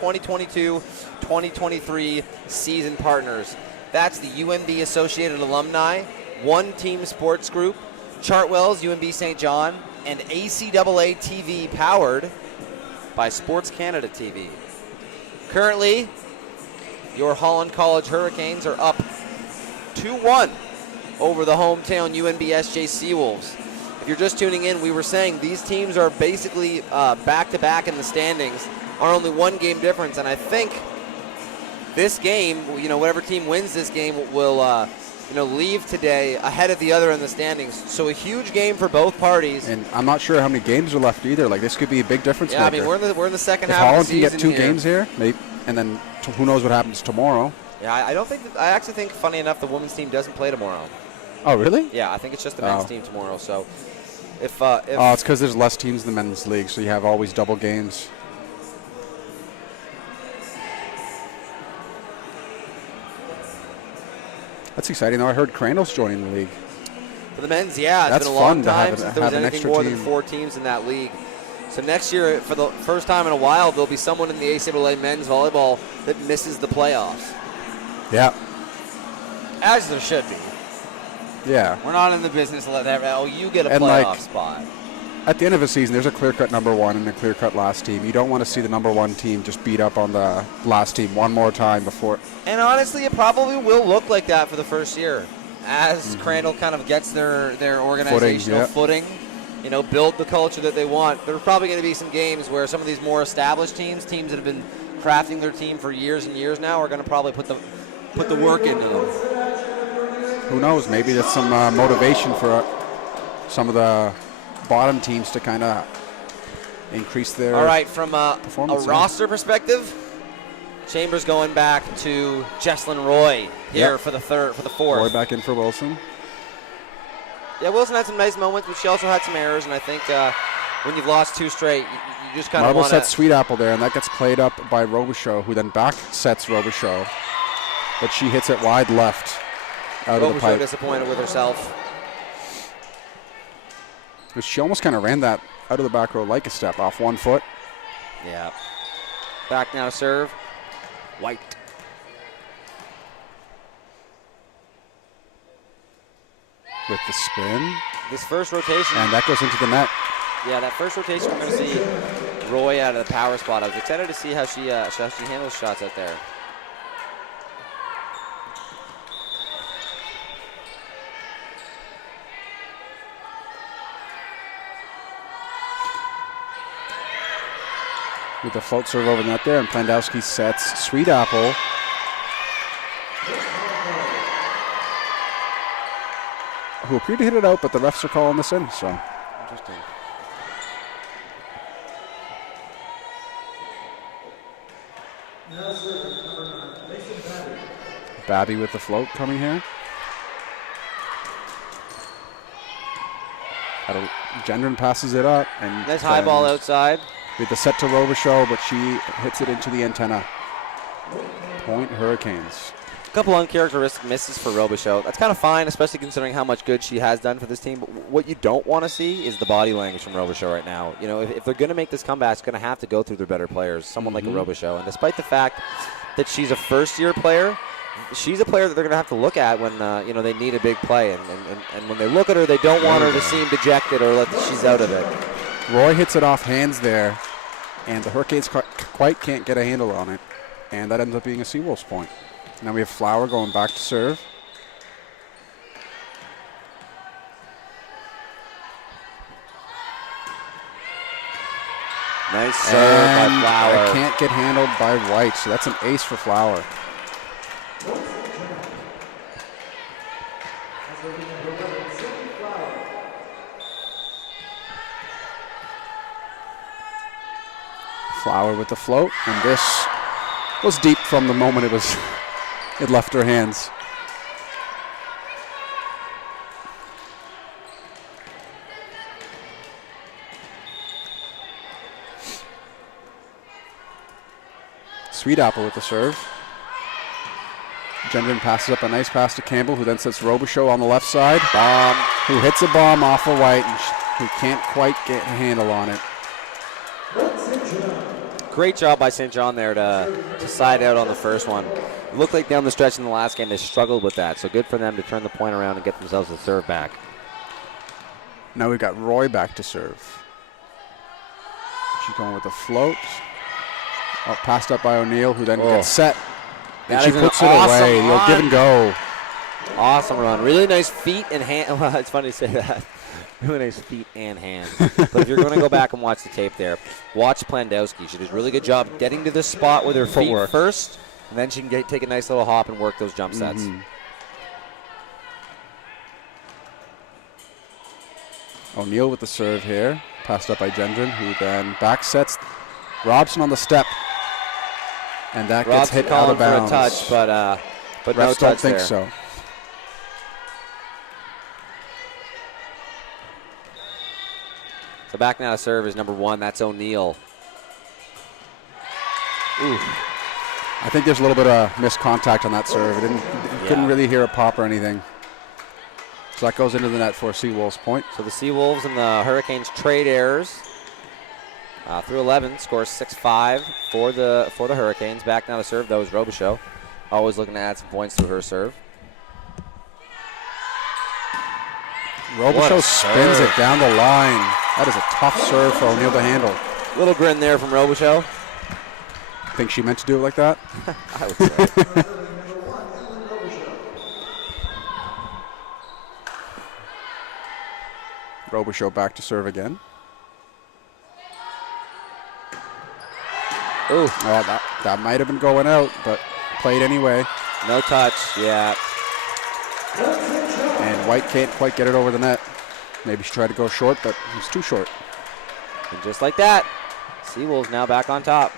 2022-2023 season partners. That's the UNB Associated Alumni, One Team Sports Group, Chartwell's UNB St. John, and ACAA TV powered by Sports Canada TV. Currently, your Holland College Hurricanes are up 2-1 over the hometown UNBSJ SeaWolves. If you're just tuning in, we were saying these teams are basically back-to-back in the standings, are only one game difference, and I think this game, whatever team wins this game will leave today ahead of the other in the standings. So a huge game for both parties. And I'm not sure how many games are left either. Like, this could be a big difference maker. Yeah, I mean, we're in the second if half Holland of the season can get two games here, maybe, and then who knows what happens tomorrow. Yeah, I actually think, funny enough, the women's team doesn't play tomorrow. Oh, really? Yeah, I think it's just the men's team tomorrow. So if it's because there's less teams in the men's league, so you have always double games. That's exciting, though. I heard Crandall's joining the league. For the men's, yeah. That's been a long fun to time have since there was an anything extra more team. than 4 teams in that league. So next year, for the first time in a while, there'll be someone in the ACAA men's volleyball that misses the playoffs. Yeah. As there should be. Yeah. We're not in the business of letting you get a And, playoff spot. At the end of a season, there's a clear-cut number one and a clear-cut last team. You don't want to see the number one team just beat up on the last team one more time before. And honestly, it probably will look like that for the first year. As Crandall kind of gets their organizational footing, build the culture that they want. There's probably going to be some games where some of these more established teams that have been crafting their team for years and years now, are going to probably put the work into them. Who knows? Maybe that's some motivation for some of the bottom teams to kind of increase their All right, from a roster perspective, Chambers going back to Jesslyn Roy here for the fourth. Roy back in for Wilson. Yeah, Wilson had some nice moments, but she also had some errors, and I think when you've lost 2 straight, you just kind of want to... Marble sets Sweet Apple there, and that gets played up by Robichaud, who then back sets Robichaud. But she hits it wide left out of the pipe. Robichaud disappointed with herself. She almost kind of ran that out of the back row like a step off 1 foot. Yeah. Back now to serve. White. With the spin. This first rotation. And that goes into the net. Yeah, that first rotation, we're going to see Roy out of the power spot. I was excited to see how she handles shots out there. With the float serve over the net there, and Plandowski sets Sweet Apple. Who appeared to hit it out, but the refs are calling this in, so. Interesting. Babby with the float coming here. Gendron passes it up. And nice high ball outside. With the set to Robichaud, but she hits it into the antenna. Point Hurricanes. A couple uncharacteristic misses for Robichaud. That's kind of fine, especially considering how much good she has done for this team. But what you don't want to see is the body language from Robichaud right now. If they're going to make this comeback, it's going to have to go through their better players, someone like a Robichaud. And despite the fact that she's a first-year player, she's a player that they're going to have to look at when they need a big play. And when they look at her, they don't want her to seem dejected or that she's out of it. Roy hits it off hands there, and the Hurricanes quite can't get a handle on it. And that ends up being a SeaWolves point. Now we have Flower going back to serve. Nice serve by Flower. Can't get handled by White, so that's an ace for Flower. Flower with the float, and this was deep from the moment it left her hands. Sweet Apple with the serve. Gendron passes up a nice pass to Campbell, who then sets Robichaud on the left side. Bomb. Who hits a bomb off of White, and who can't quite get a handle on it. Great job by St. John there to side out on the first one. It looked like down the stretch in the last game they struggled with that, so good for them to turn the point around and get themselves the serve back. Now we've got Roy back to serve. She's going with the float. Oh, passed up by O'Neill, who then gets set. And she puts it away. The give and go. Awesome run. Really nice feet and hand. Well, it's funny to say that. Really nice feet and hands. But if you're going to go back and watch the tape there, watch Plandowski. She does a really good job getting to the spot with her feet first, and then she can take a nice little hop and work those jump sets. O'Neal with the serve here. Passed up by Gendron, who then back sets Robson on the step. And that gets hit out of bounds. For a touch, but no touch don't think there. so. So back now to serve is number 1. That's O'Neal. Ooh. I think there's a little bit of missed contact on that serve. Couldn't really hear a pop or anything. So that goes into the net for SeaWolves point. So the SeaWolves and the Hurricanes trade errors. Through 11, scores 6-5 for the Hurricanes. Back now to serve, though, is Robichaud. Always looking to add some points through her serve. Robichaud spins it down the line. That is a tough serve for O'Neal to handle. Little grin there from Robichaud. Think she meant to do it like that? I would say. Robichaud back to serve again. Ooh. Oh, that might have been going out, but played anyway. No touch, yeah. And White can't quite get it over the net. Maybe she tried to go short, but it was too short. And just like that, SeaWolves now back on top.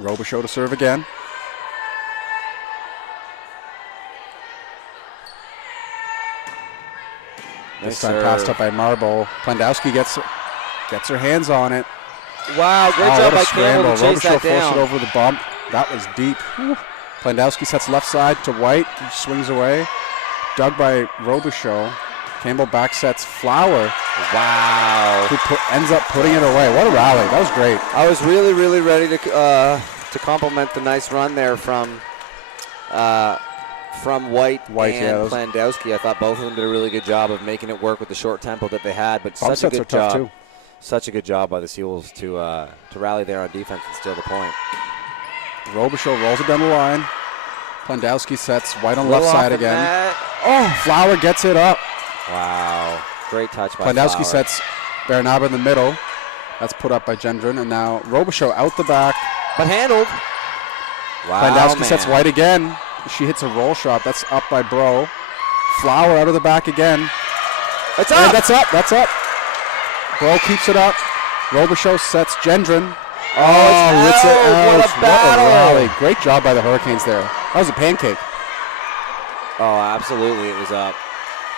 Robichaud to serve again. This time passed up by Marble. Plandowski gets her hands on it. Wow, great job by Campbell to chase that down. Robichaud forced it over the bump. That was deep. Plandowski sets left side to White. He swings away. Dug by Robichaud. Campbell back sets Flower. Wow. Who ends up putting it away. What a rally. That was great. I was really, really ready to compliment the nice run there from White and Plandowski. I thought both of them did a really good job of making it work with the short tempo that they had. But Bump such a good job. Too. Such a good job by the SeaWolves to rally there on defense and steal the point. Robichaud rolls it down the line. Plandowski sets White on the left side again. Net. Oh, Flower gets it up. Wow. Great touch by Plandowski Flower. sets Bernaba in the middle. That's put up by Gendron. And now Robichaud out the back. But handled. Wow, Plandowski sets White again. She hits a roll shot. That's up by Bro. Flower out of the back again. It's up. That's up. That's up. Bro keeps it up. Robichaud sets Gendron. Oh, hits it out. What a battle. Rally. Great job by the Hurricanes there. That was a pancake. Oh, absolutely. It was up.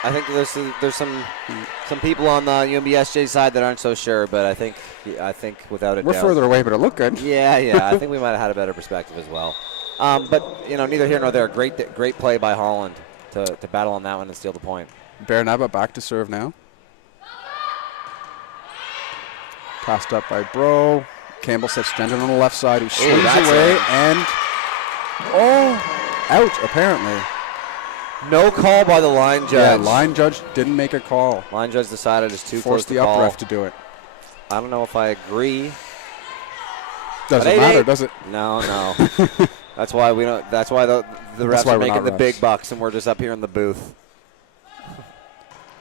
I think there's some people on the UNBSJ side that aren't so sure, but I think without a doubt. We're further away, but it looked good. Yeah. I think we might have had a better perspective as well. But neither here nor there. Great play by Holland to battle on that one and steal the point. Bernaba back to serve now. Passed up by Bro. Campbell sets Gendron on the left side, who swings away and out apparently. No call by the line judge. Yeah, line judge didn't make a call. Line judge decided it's too close Forced to the call. up ref to do it. I don't know if I agree. Doesn't matter, does it? No. That's why we don't. That's why the refs are making the big bucks, and we're just up here in the booth.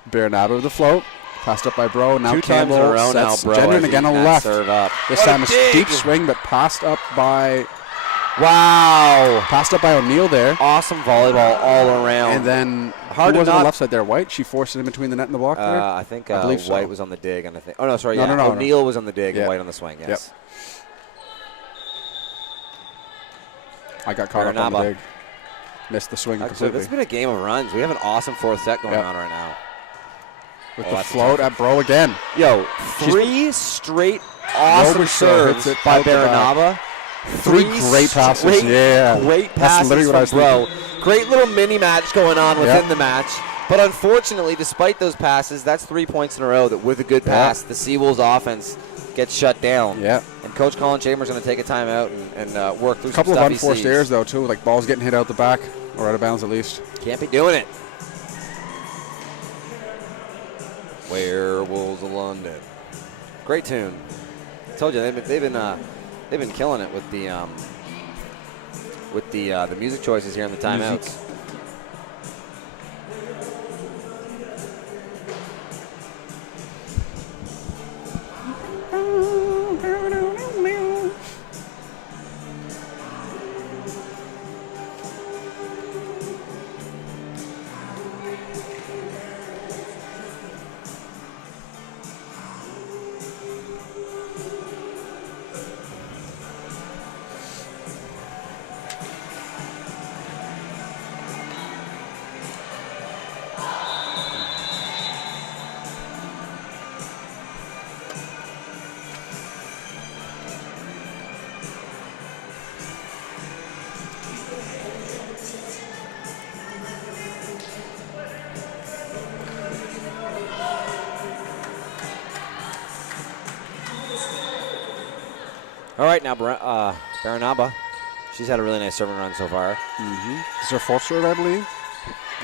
Bernaba with the float. Passed up by Bro. Now Two Campbell times in a row sets now, Bro. Gendron again on the left. Serve up. This time a deep swing, but passed up by... Wow. Passed up by O'Neal there. Awesome volleyball all around. And then hard who was to on the left side there? White? She forced it in between the net and the block there? I think I believe White so. was on the dig. And I think. Oh, no, sorry. No. O'Neal was on the dig and White on the swing, yes. Yep. I got caught up on the dig. Missed the swing completely. It's been a game of runs. We have an awesome fourth set going on right now. With the float at Bro again. Yo, three straight awesome serves by Bernaba. Three great passes. Great passes from Bro. Great little mini match going on within the match. But unfortunately, despite those passes, that's 3 points in a row that with a good pass, the SeaWolves offense gets shut down. Yeah. And Coach Colin Chambers is going to take a timeout and work through some stuff. A couple of unforced errors, though, too. Like balls getting hit out the back or out of bounds at least. Can't be doing it. Werewolves of London. Great tune. I told you they've been killing it with the with the music choices here in the timeouts. All right, now Baranaba. She's had a really nice serving run so far. This is her fourth serve, I believe.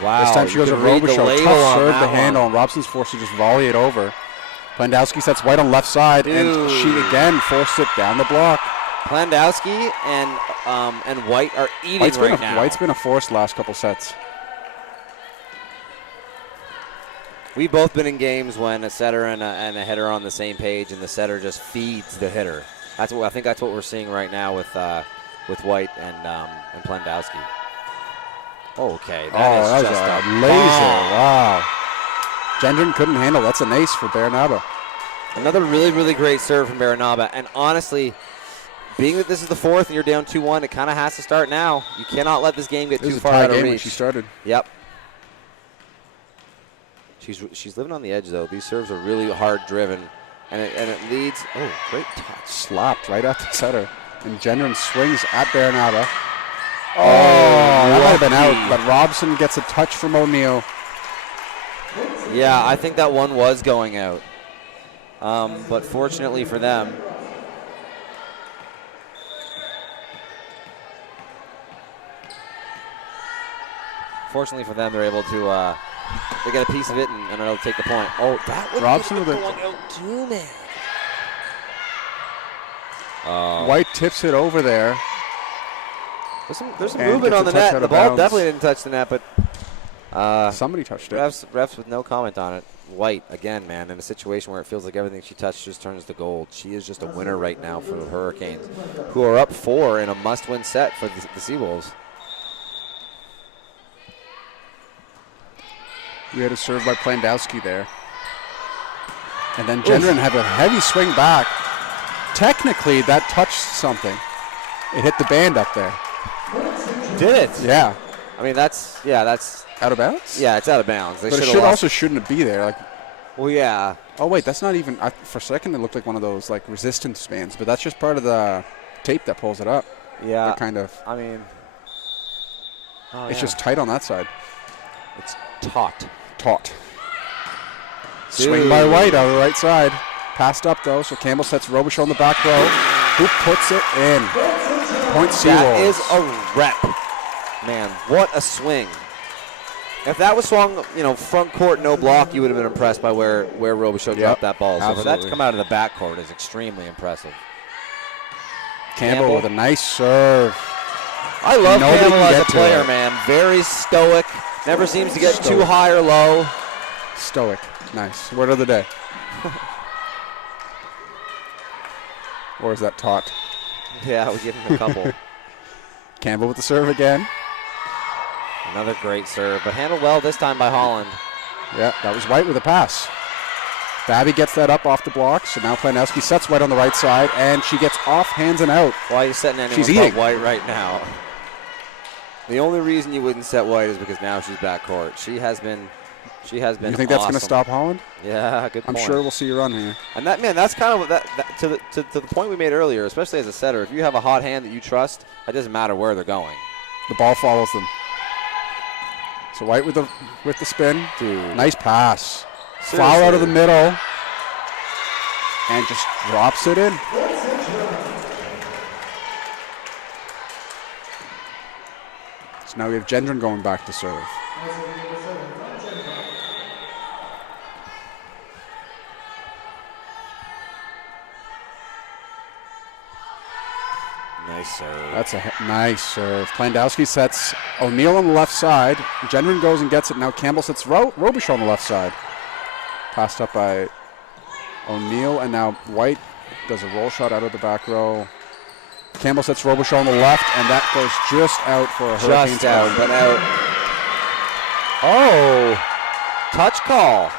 Wow. This time she goes a read the Robichaud. ladle Tough on serve that to handle, one. and Robson's forced to just volley it over. Plandowski sets White on left side, and she again forced it down the block. Plandowski and White are eating now. White's been a force last couple sets. We've both been in games when a setter and a hitter are on the same page, and the setter just feeds the hitter. I think that's what we're seeing right now with White and Plandowski. Okay, that is just a laser. bomb. Wow. Gendron couldn't handle. That's an ace for Baranaba. Another really, really great serve from Baranaba. And honestly, being that this is the fourth and you're down 2-1, it kind of has to start now. You cannot let this game get too far out of reach. When she started. Yep. She's living on the edge, though. These serves are really hard driven. And it leads. Oh, great touch. Slapped right at the setter. And Gendron swings at Baranaba. Oh, that might have been out. But Robson gets a touch from O'Neill. Yeah, I think that one was going out. But fortunately for them. They're able to. They get a piece of it and are able to take the point. Oh, that was Robson with going out too, man. White tips it over there. There's some movement on the net. The ball definitely didn't touch the net, but somebody touched it. Refs with no comment on it. White, again, man, in a situation where it feels like everything she touched just turns to gold. She is just a winner right now for the Hurricanes, who are up 4 in a must-win set for the SeaWolves. We had a serve by Plandowski there. And then Gendron had a heavy swing back. Technically, that touched something. It hit the band up there. Did it? Yeah. I mean, that's out of bounds? Yeah, it's out of bounds. But it also shouldn't be there. Well, yeah. Oh, wait, that's not even. For a second, it looked like one of those resistance bands, but that's just part of the tape that pulls it up. Yeah. They're kind of. I mean. It's just tight on that side. It's taut. Swing by White on the right side. Passed up, though, so Campbell sets Robichaud on the back row. Who puts it in? Point SeaWolves. That is a rep. Man, what a swing. If that was swung, front court, no block, you would have been impressed by where Robichaud dropped that ball. So for that to come out of the back court is extremely impressive. Campbell with a nice serve. I love Campbell as a player, man. Very stoic. Never seems to get too high or low. Stoic. Nice. Word of the day. Or is that taut? Yeah, we give him a couple. Campbell with the serve again. Another great serve, but handled well this time by Holland. Yeah, that was White with a pass. Babby gets that up off the block, so now Plandowski sets White on the right side, and she gets off, hands and out. Why are you setting anyone but White right now? The only reason you wouldn't set White is because now she's backcourt. She has been You think that's going to stop Holland? Yeah, good point. I'm sure we'll see you run here. And that's kind of to the point we made earlier, especially as a setter. If you have a hot hand that you trust, it doesn't matter where they're going. The ball follows them. So White with the spin. Dude. Nice pass. Seriously. Foul out of the middle. And just drops it in. So now we have Gendron going back to serve. Nice Nice serve. That's a nice serve. Plandowski sets O'Neill on the left side. Gendron goes and gets it. Now Campbell sets Robichaud on the left side. Passed up by O'Neill, and now White does a roll shot out of the back row. Campbell sets Robichaud on the left, and that goes just out for a Hurricanes. Just out, but out. Oh, touch call.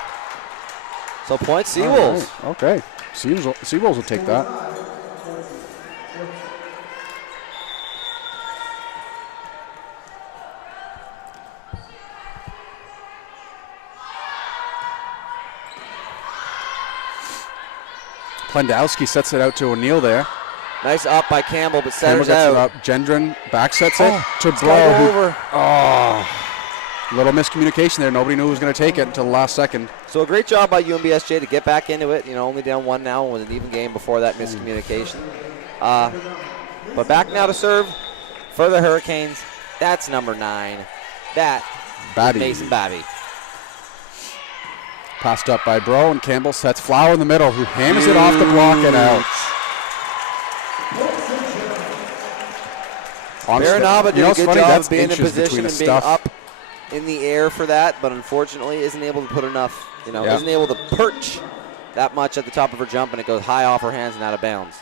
So point SeaWolves. Right. Okay, SeaWolves will take that. Plandowski sets it out to O'Neill there. Nice up by Campbell, but Campbell centers gets out. it up. Gendron back sets it to Go Bro. over. Little miscommunication there. Nobody knew who was going to take it until the last second. So a great job by UNBSJ to get back into it. Only down 1 now with an even game before that miscommunication. But back now to serve for the Hurricanes. That's number 9. That is Mason Babby. Passed up by Bro, and Campbell sets Flower in the middle, who hammers it off the block and out. Baranaba did a good job of being in position and being stuff. up in the air for that, but unfortunately isn't able to put enough, isn't able to perch that much at the top of her jump, and it goes high off her hands and out of bounds.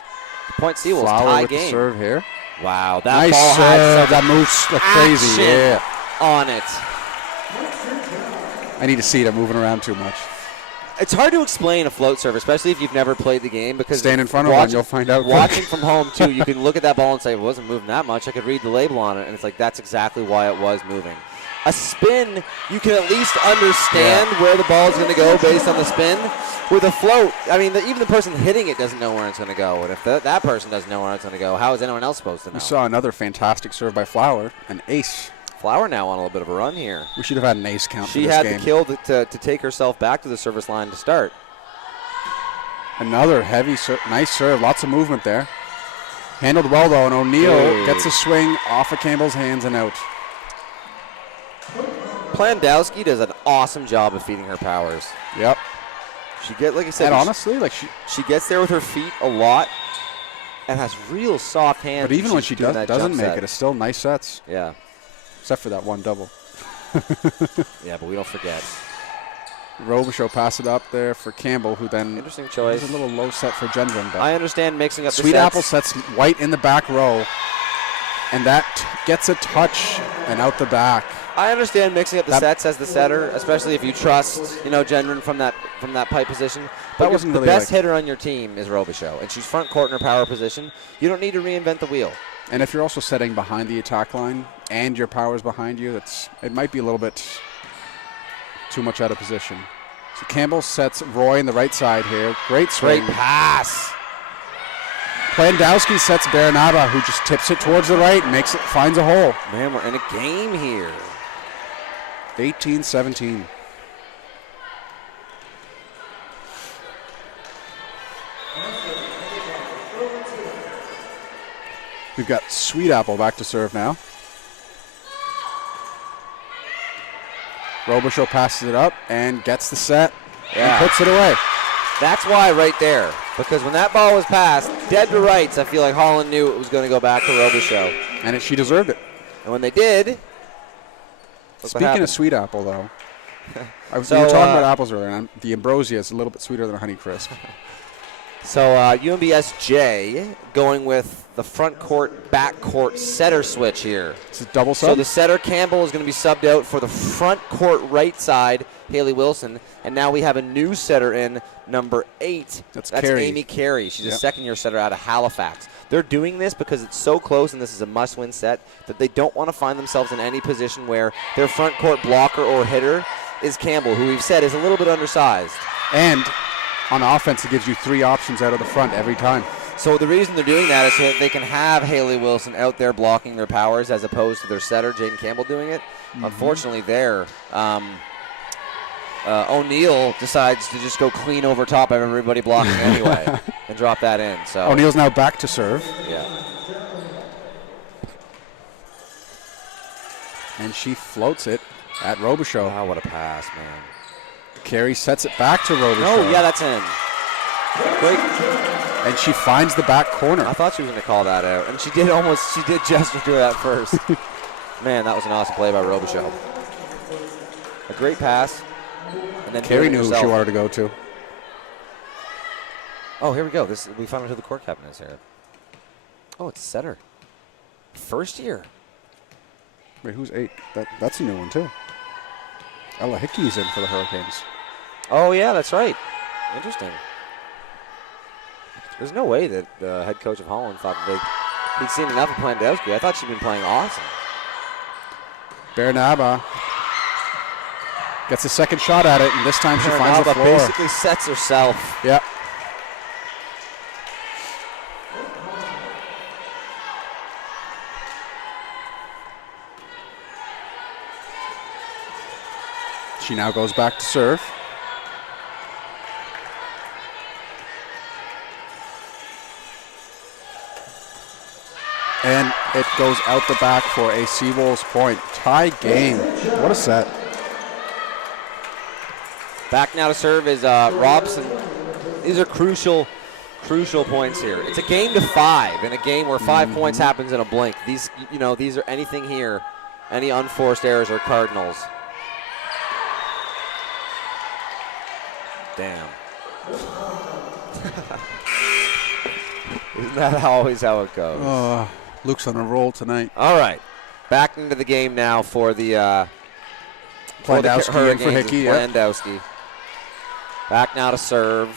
Point SeaWolves, Flower tie with game. The serve here. Wow, that Nice ball serve. had That moves like crazy. Yeah. on it. I need to see it. I'm moving around too much. It's hard to explain a float serve, especially if you've never played the game. Because stand in front of one, you'll find out. Watching from home, too, you can look at that ball and say, it wasn't moving that much. I could read the label on it, and it's like, that's exactly why it was moving. A spin, you can at least understand where the ball is going to go based on the spin. With a float, I mean, even the person hitting it doesn't know where it's going to go. And if that person doesn't know where it's going to go, how is anyone else supposed to know? We saw another fantastic serve by Flower, an ace. Flower now on a little bit of a run here. We should have had an ace count for She this had game. the kill to take herself back to the service line to start. Another heavy nice serve, lots of movement there. Handled well, though, and O'Neill gets a swing off of Campbell's hands and out. Plandowski does an awesome job of feeding her powers. Yep. She like I said, and honestly, she gets there with her feet a lot and has real soft hands. But even when she doesn't make it, it's still nice sets. Yeah. Except for that one double. Yeah, but we don't forget. Robichaud pass it up there for Campbell, who then interesting choice. A little low set for Gendron. I understand mixing up the Sweet sets. Apple sets White in the back row, and that gets a touch and out the back. I understand mixing up the sets as the setter, especially if you trust, Gendron from that pipe position. But the best hitter on your team is Robichaud, and she's front court in her power position. You don't need to reinvent the wheel. And if you're also setting behind the attack line and your power's behind you, it might be a little bit too much out of position. So Campbell sets Roy in the right side here. Great swing. Great pass. Plandowski sets Baranaba, who just tips it towards the right and finds a hole. Man, we're in a game here. 18-17. We've got Sweet Apple back to serve now. Robichaud passes it up and gets the set and puts it away. That's why right there, because when that ball was passed, dead to rights, I feel like Holland knew it was going to go back to Robichaud. And she deserved it. And when they did, speaking of Sweet Apple, though, we were talking about apples earlier, and the Ambrosia is a little bit sweeter than a Honeycrisp. So UNBSJ going with the front court, back court setter switch here. It's a double sub. So the setter, Campbell, is going to be subbed out for the front court right side, Haley Wilson. And now we have a new setter in, number 8. That's Carey. Amy Carey. She's a second-year setter out of Halifax. They're doing this because it's so close and this is a must-win set that they don't want to find themselves in any position where their front court blocker or hitter is Campbell, who we've said is a little bit undersized. And on offense, it gives you 3 options out of the front every time. So the reason they're doing that is so that they can have Haley Wilson out there blocking their powers as opposed to their setter, Jaden Campbell, doing it. Mm-hmm. Unfortunately, there, O'Neill decides to just go clean over top of everybody blocking anyway and drop that in. So O'Neill's now back to serve. Yeah. And she floats it at Robichaud. Wow, what a pass, man. Carey sets it back to Robichaud. Oh, yeah, that's in. And she finds the back corner. I thought she was going to call that out. And she did gesture to that first. Man, that was an awesome play by Robichaud. A great pass. And then Carrie knew who she wanted to go to. Oh, here we go. We found out who the court captain is here. Oh, it's Setter. First year. Wait, who's 8? That's a new one, too. Ella Hickey's in for the Hurricanes. Oh, yeah, that's right. Interesting. There's no way that the head coach of Holland thought that he'd seen enough of Plandowski. I thought she'd been playing awesome. Bernaba gets a second shot at it, and this time she finds the floor. Basically sets herself. Yep. She now goes back to serve. And it goes out the back for a SeaWolves point. Tie game. What a set. Back now to serve is Robson. These are crucial points here. It's a game to 5 in a game where 5 points happens in a blink. These are anything here, any unforced errors are cardinals. Damn. Isn't that always how it goes? Luke's on a roll tonight. All right. Back into the game now for the Plandowski in for Hickey. Plandowski. Back now to serve.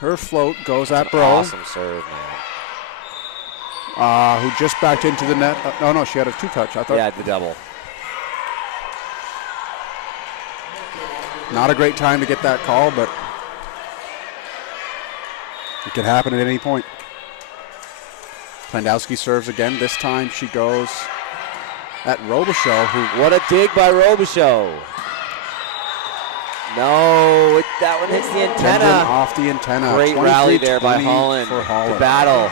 Her float goes at Bro. Awesome serve, man. Who just backed into the net. No, she had a 2-touch. I thought. Yeah, the double. Not a great time to get that call, but it can happen at any point. Plandowski serves again. This time she goes at Robichaud. What a dig by Robichaud. No, that one hits the antenna. Off the antenna. Great rally there by Holland. For Holland. The battle.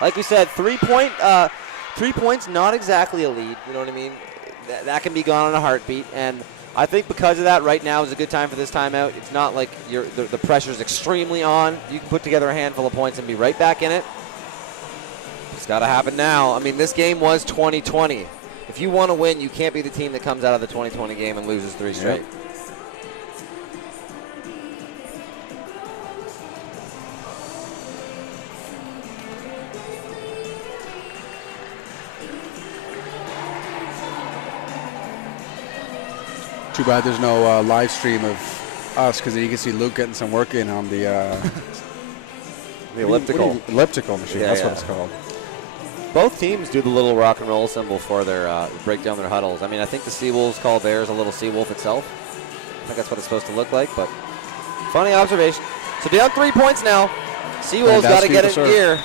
Like we said, 3 points, not exactly a lead. You know what I mean? That can be gone in a heartbeat. And I think because of that, right now is a good time for this timeout. It's not like the pressure's extremely on. You can put together a handful of points and be right back in it. It's got to happen now. I mean, this game was 2020. If you want to win, you can't be the team that comes out of the 2020 game and loses 3 straight. Yep. Too bad there's no live stream of us, because you can see Luke getting some work in on the the elliptical machine. What it's called. Both teams do the little rock and roll symbol for their break down their huddles. I mean, I think the SeaWolves call theirs a little SeaWolf itself. I think that's what it's supposed to look like, but funny observation. So down 3 points now. SeaWolves got to get it in gear.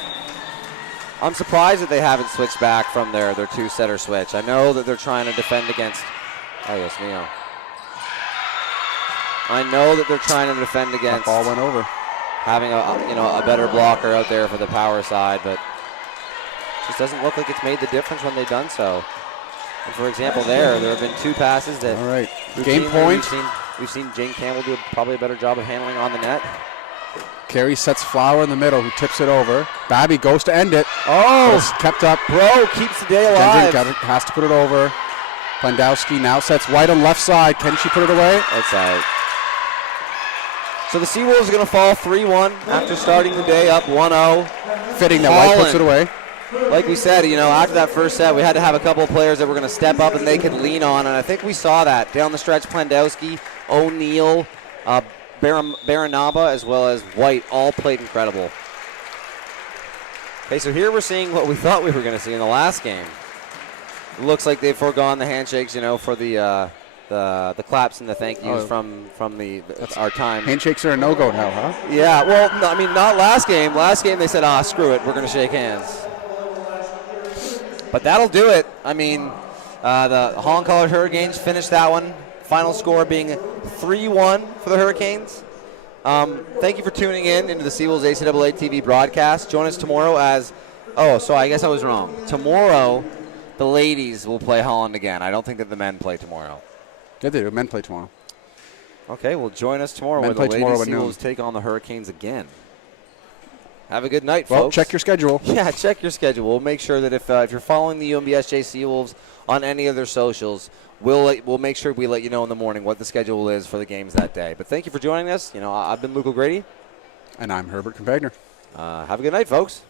I'm surprised that they haven't switched back from their 2-setter switch. I know that they're trying to defend against. Oh, yes, Mio. I know that they're trying to defend against. That ball went over. Having a better blocker out there for the power side, but it just doesn't look like it's made the difference when they've done so. And for example, there have been 2 passes that. All right. Game point. We've seen Jane Campbell do probably a better job of handling on the net. Carey sets Flower in the middle, who tips it over. Babby goes to end it. Oh, it's kept up. Bro keeps the day alive. Has to put it over. Plandowski now sets White on left side. Can she put it away? It's out. So the SeaWolves are going to fall 3-1 after starting the day up 1-0. Fitting that White puts it away. Like we said, after that first set, we had to have a couple of players that were going to step up and they could lean on, and I think we saw that. Down the stretch, Plandowski, O'Neill, Baranaba, as well as White all played incredible. Okay, so here we're seeing what we thought we were going to see in the last game. It looks like they've foregone the handshakes, for the claps and the thank yous from our time. Handshakes are a no-go now, huh? Yeah, well, no, I mean, not last game. Last game they said, screw it, we're going to shake hands. But that'll do it. I mean, the Holland College Hurricanes finished that one. Final score being 3-1 for the Hurricanes. Thank you for tuning in into the SeaWolves ACAA TV broadcast. Join us tomorrow so I guess I was wrong. Tomorrow, the ladies will play Holland again. I don't think that the men play tomorrow. Yeah, they do. Men play tomorrow. Okay, well, join us tomorrow Men where the play Lady tomorrow at noon. SeaWolves take on the Hurricanes again. Have a good night, Well, folks. check your schedule. Yeah, check your schedule. We'll make sure that if you're following the UNBSJ SeaWolves on any of their socials, we'll make sure we let you know in the morning what the schedule is for the games that day. But thank you for joining us. I've been Luke O'Grady. And I'm Herbert Compagner. Have a good night, folks.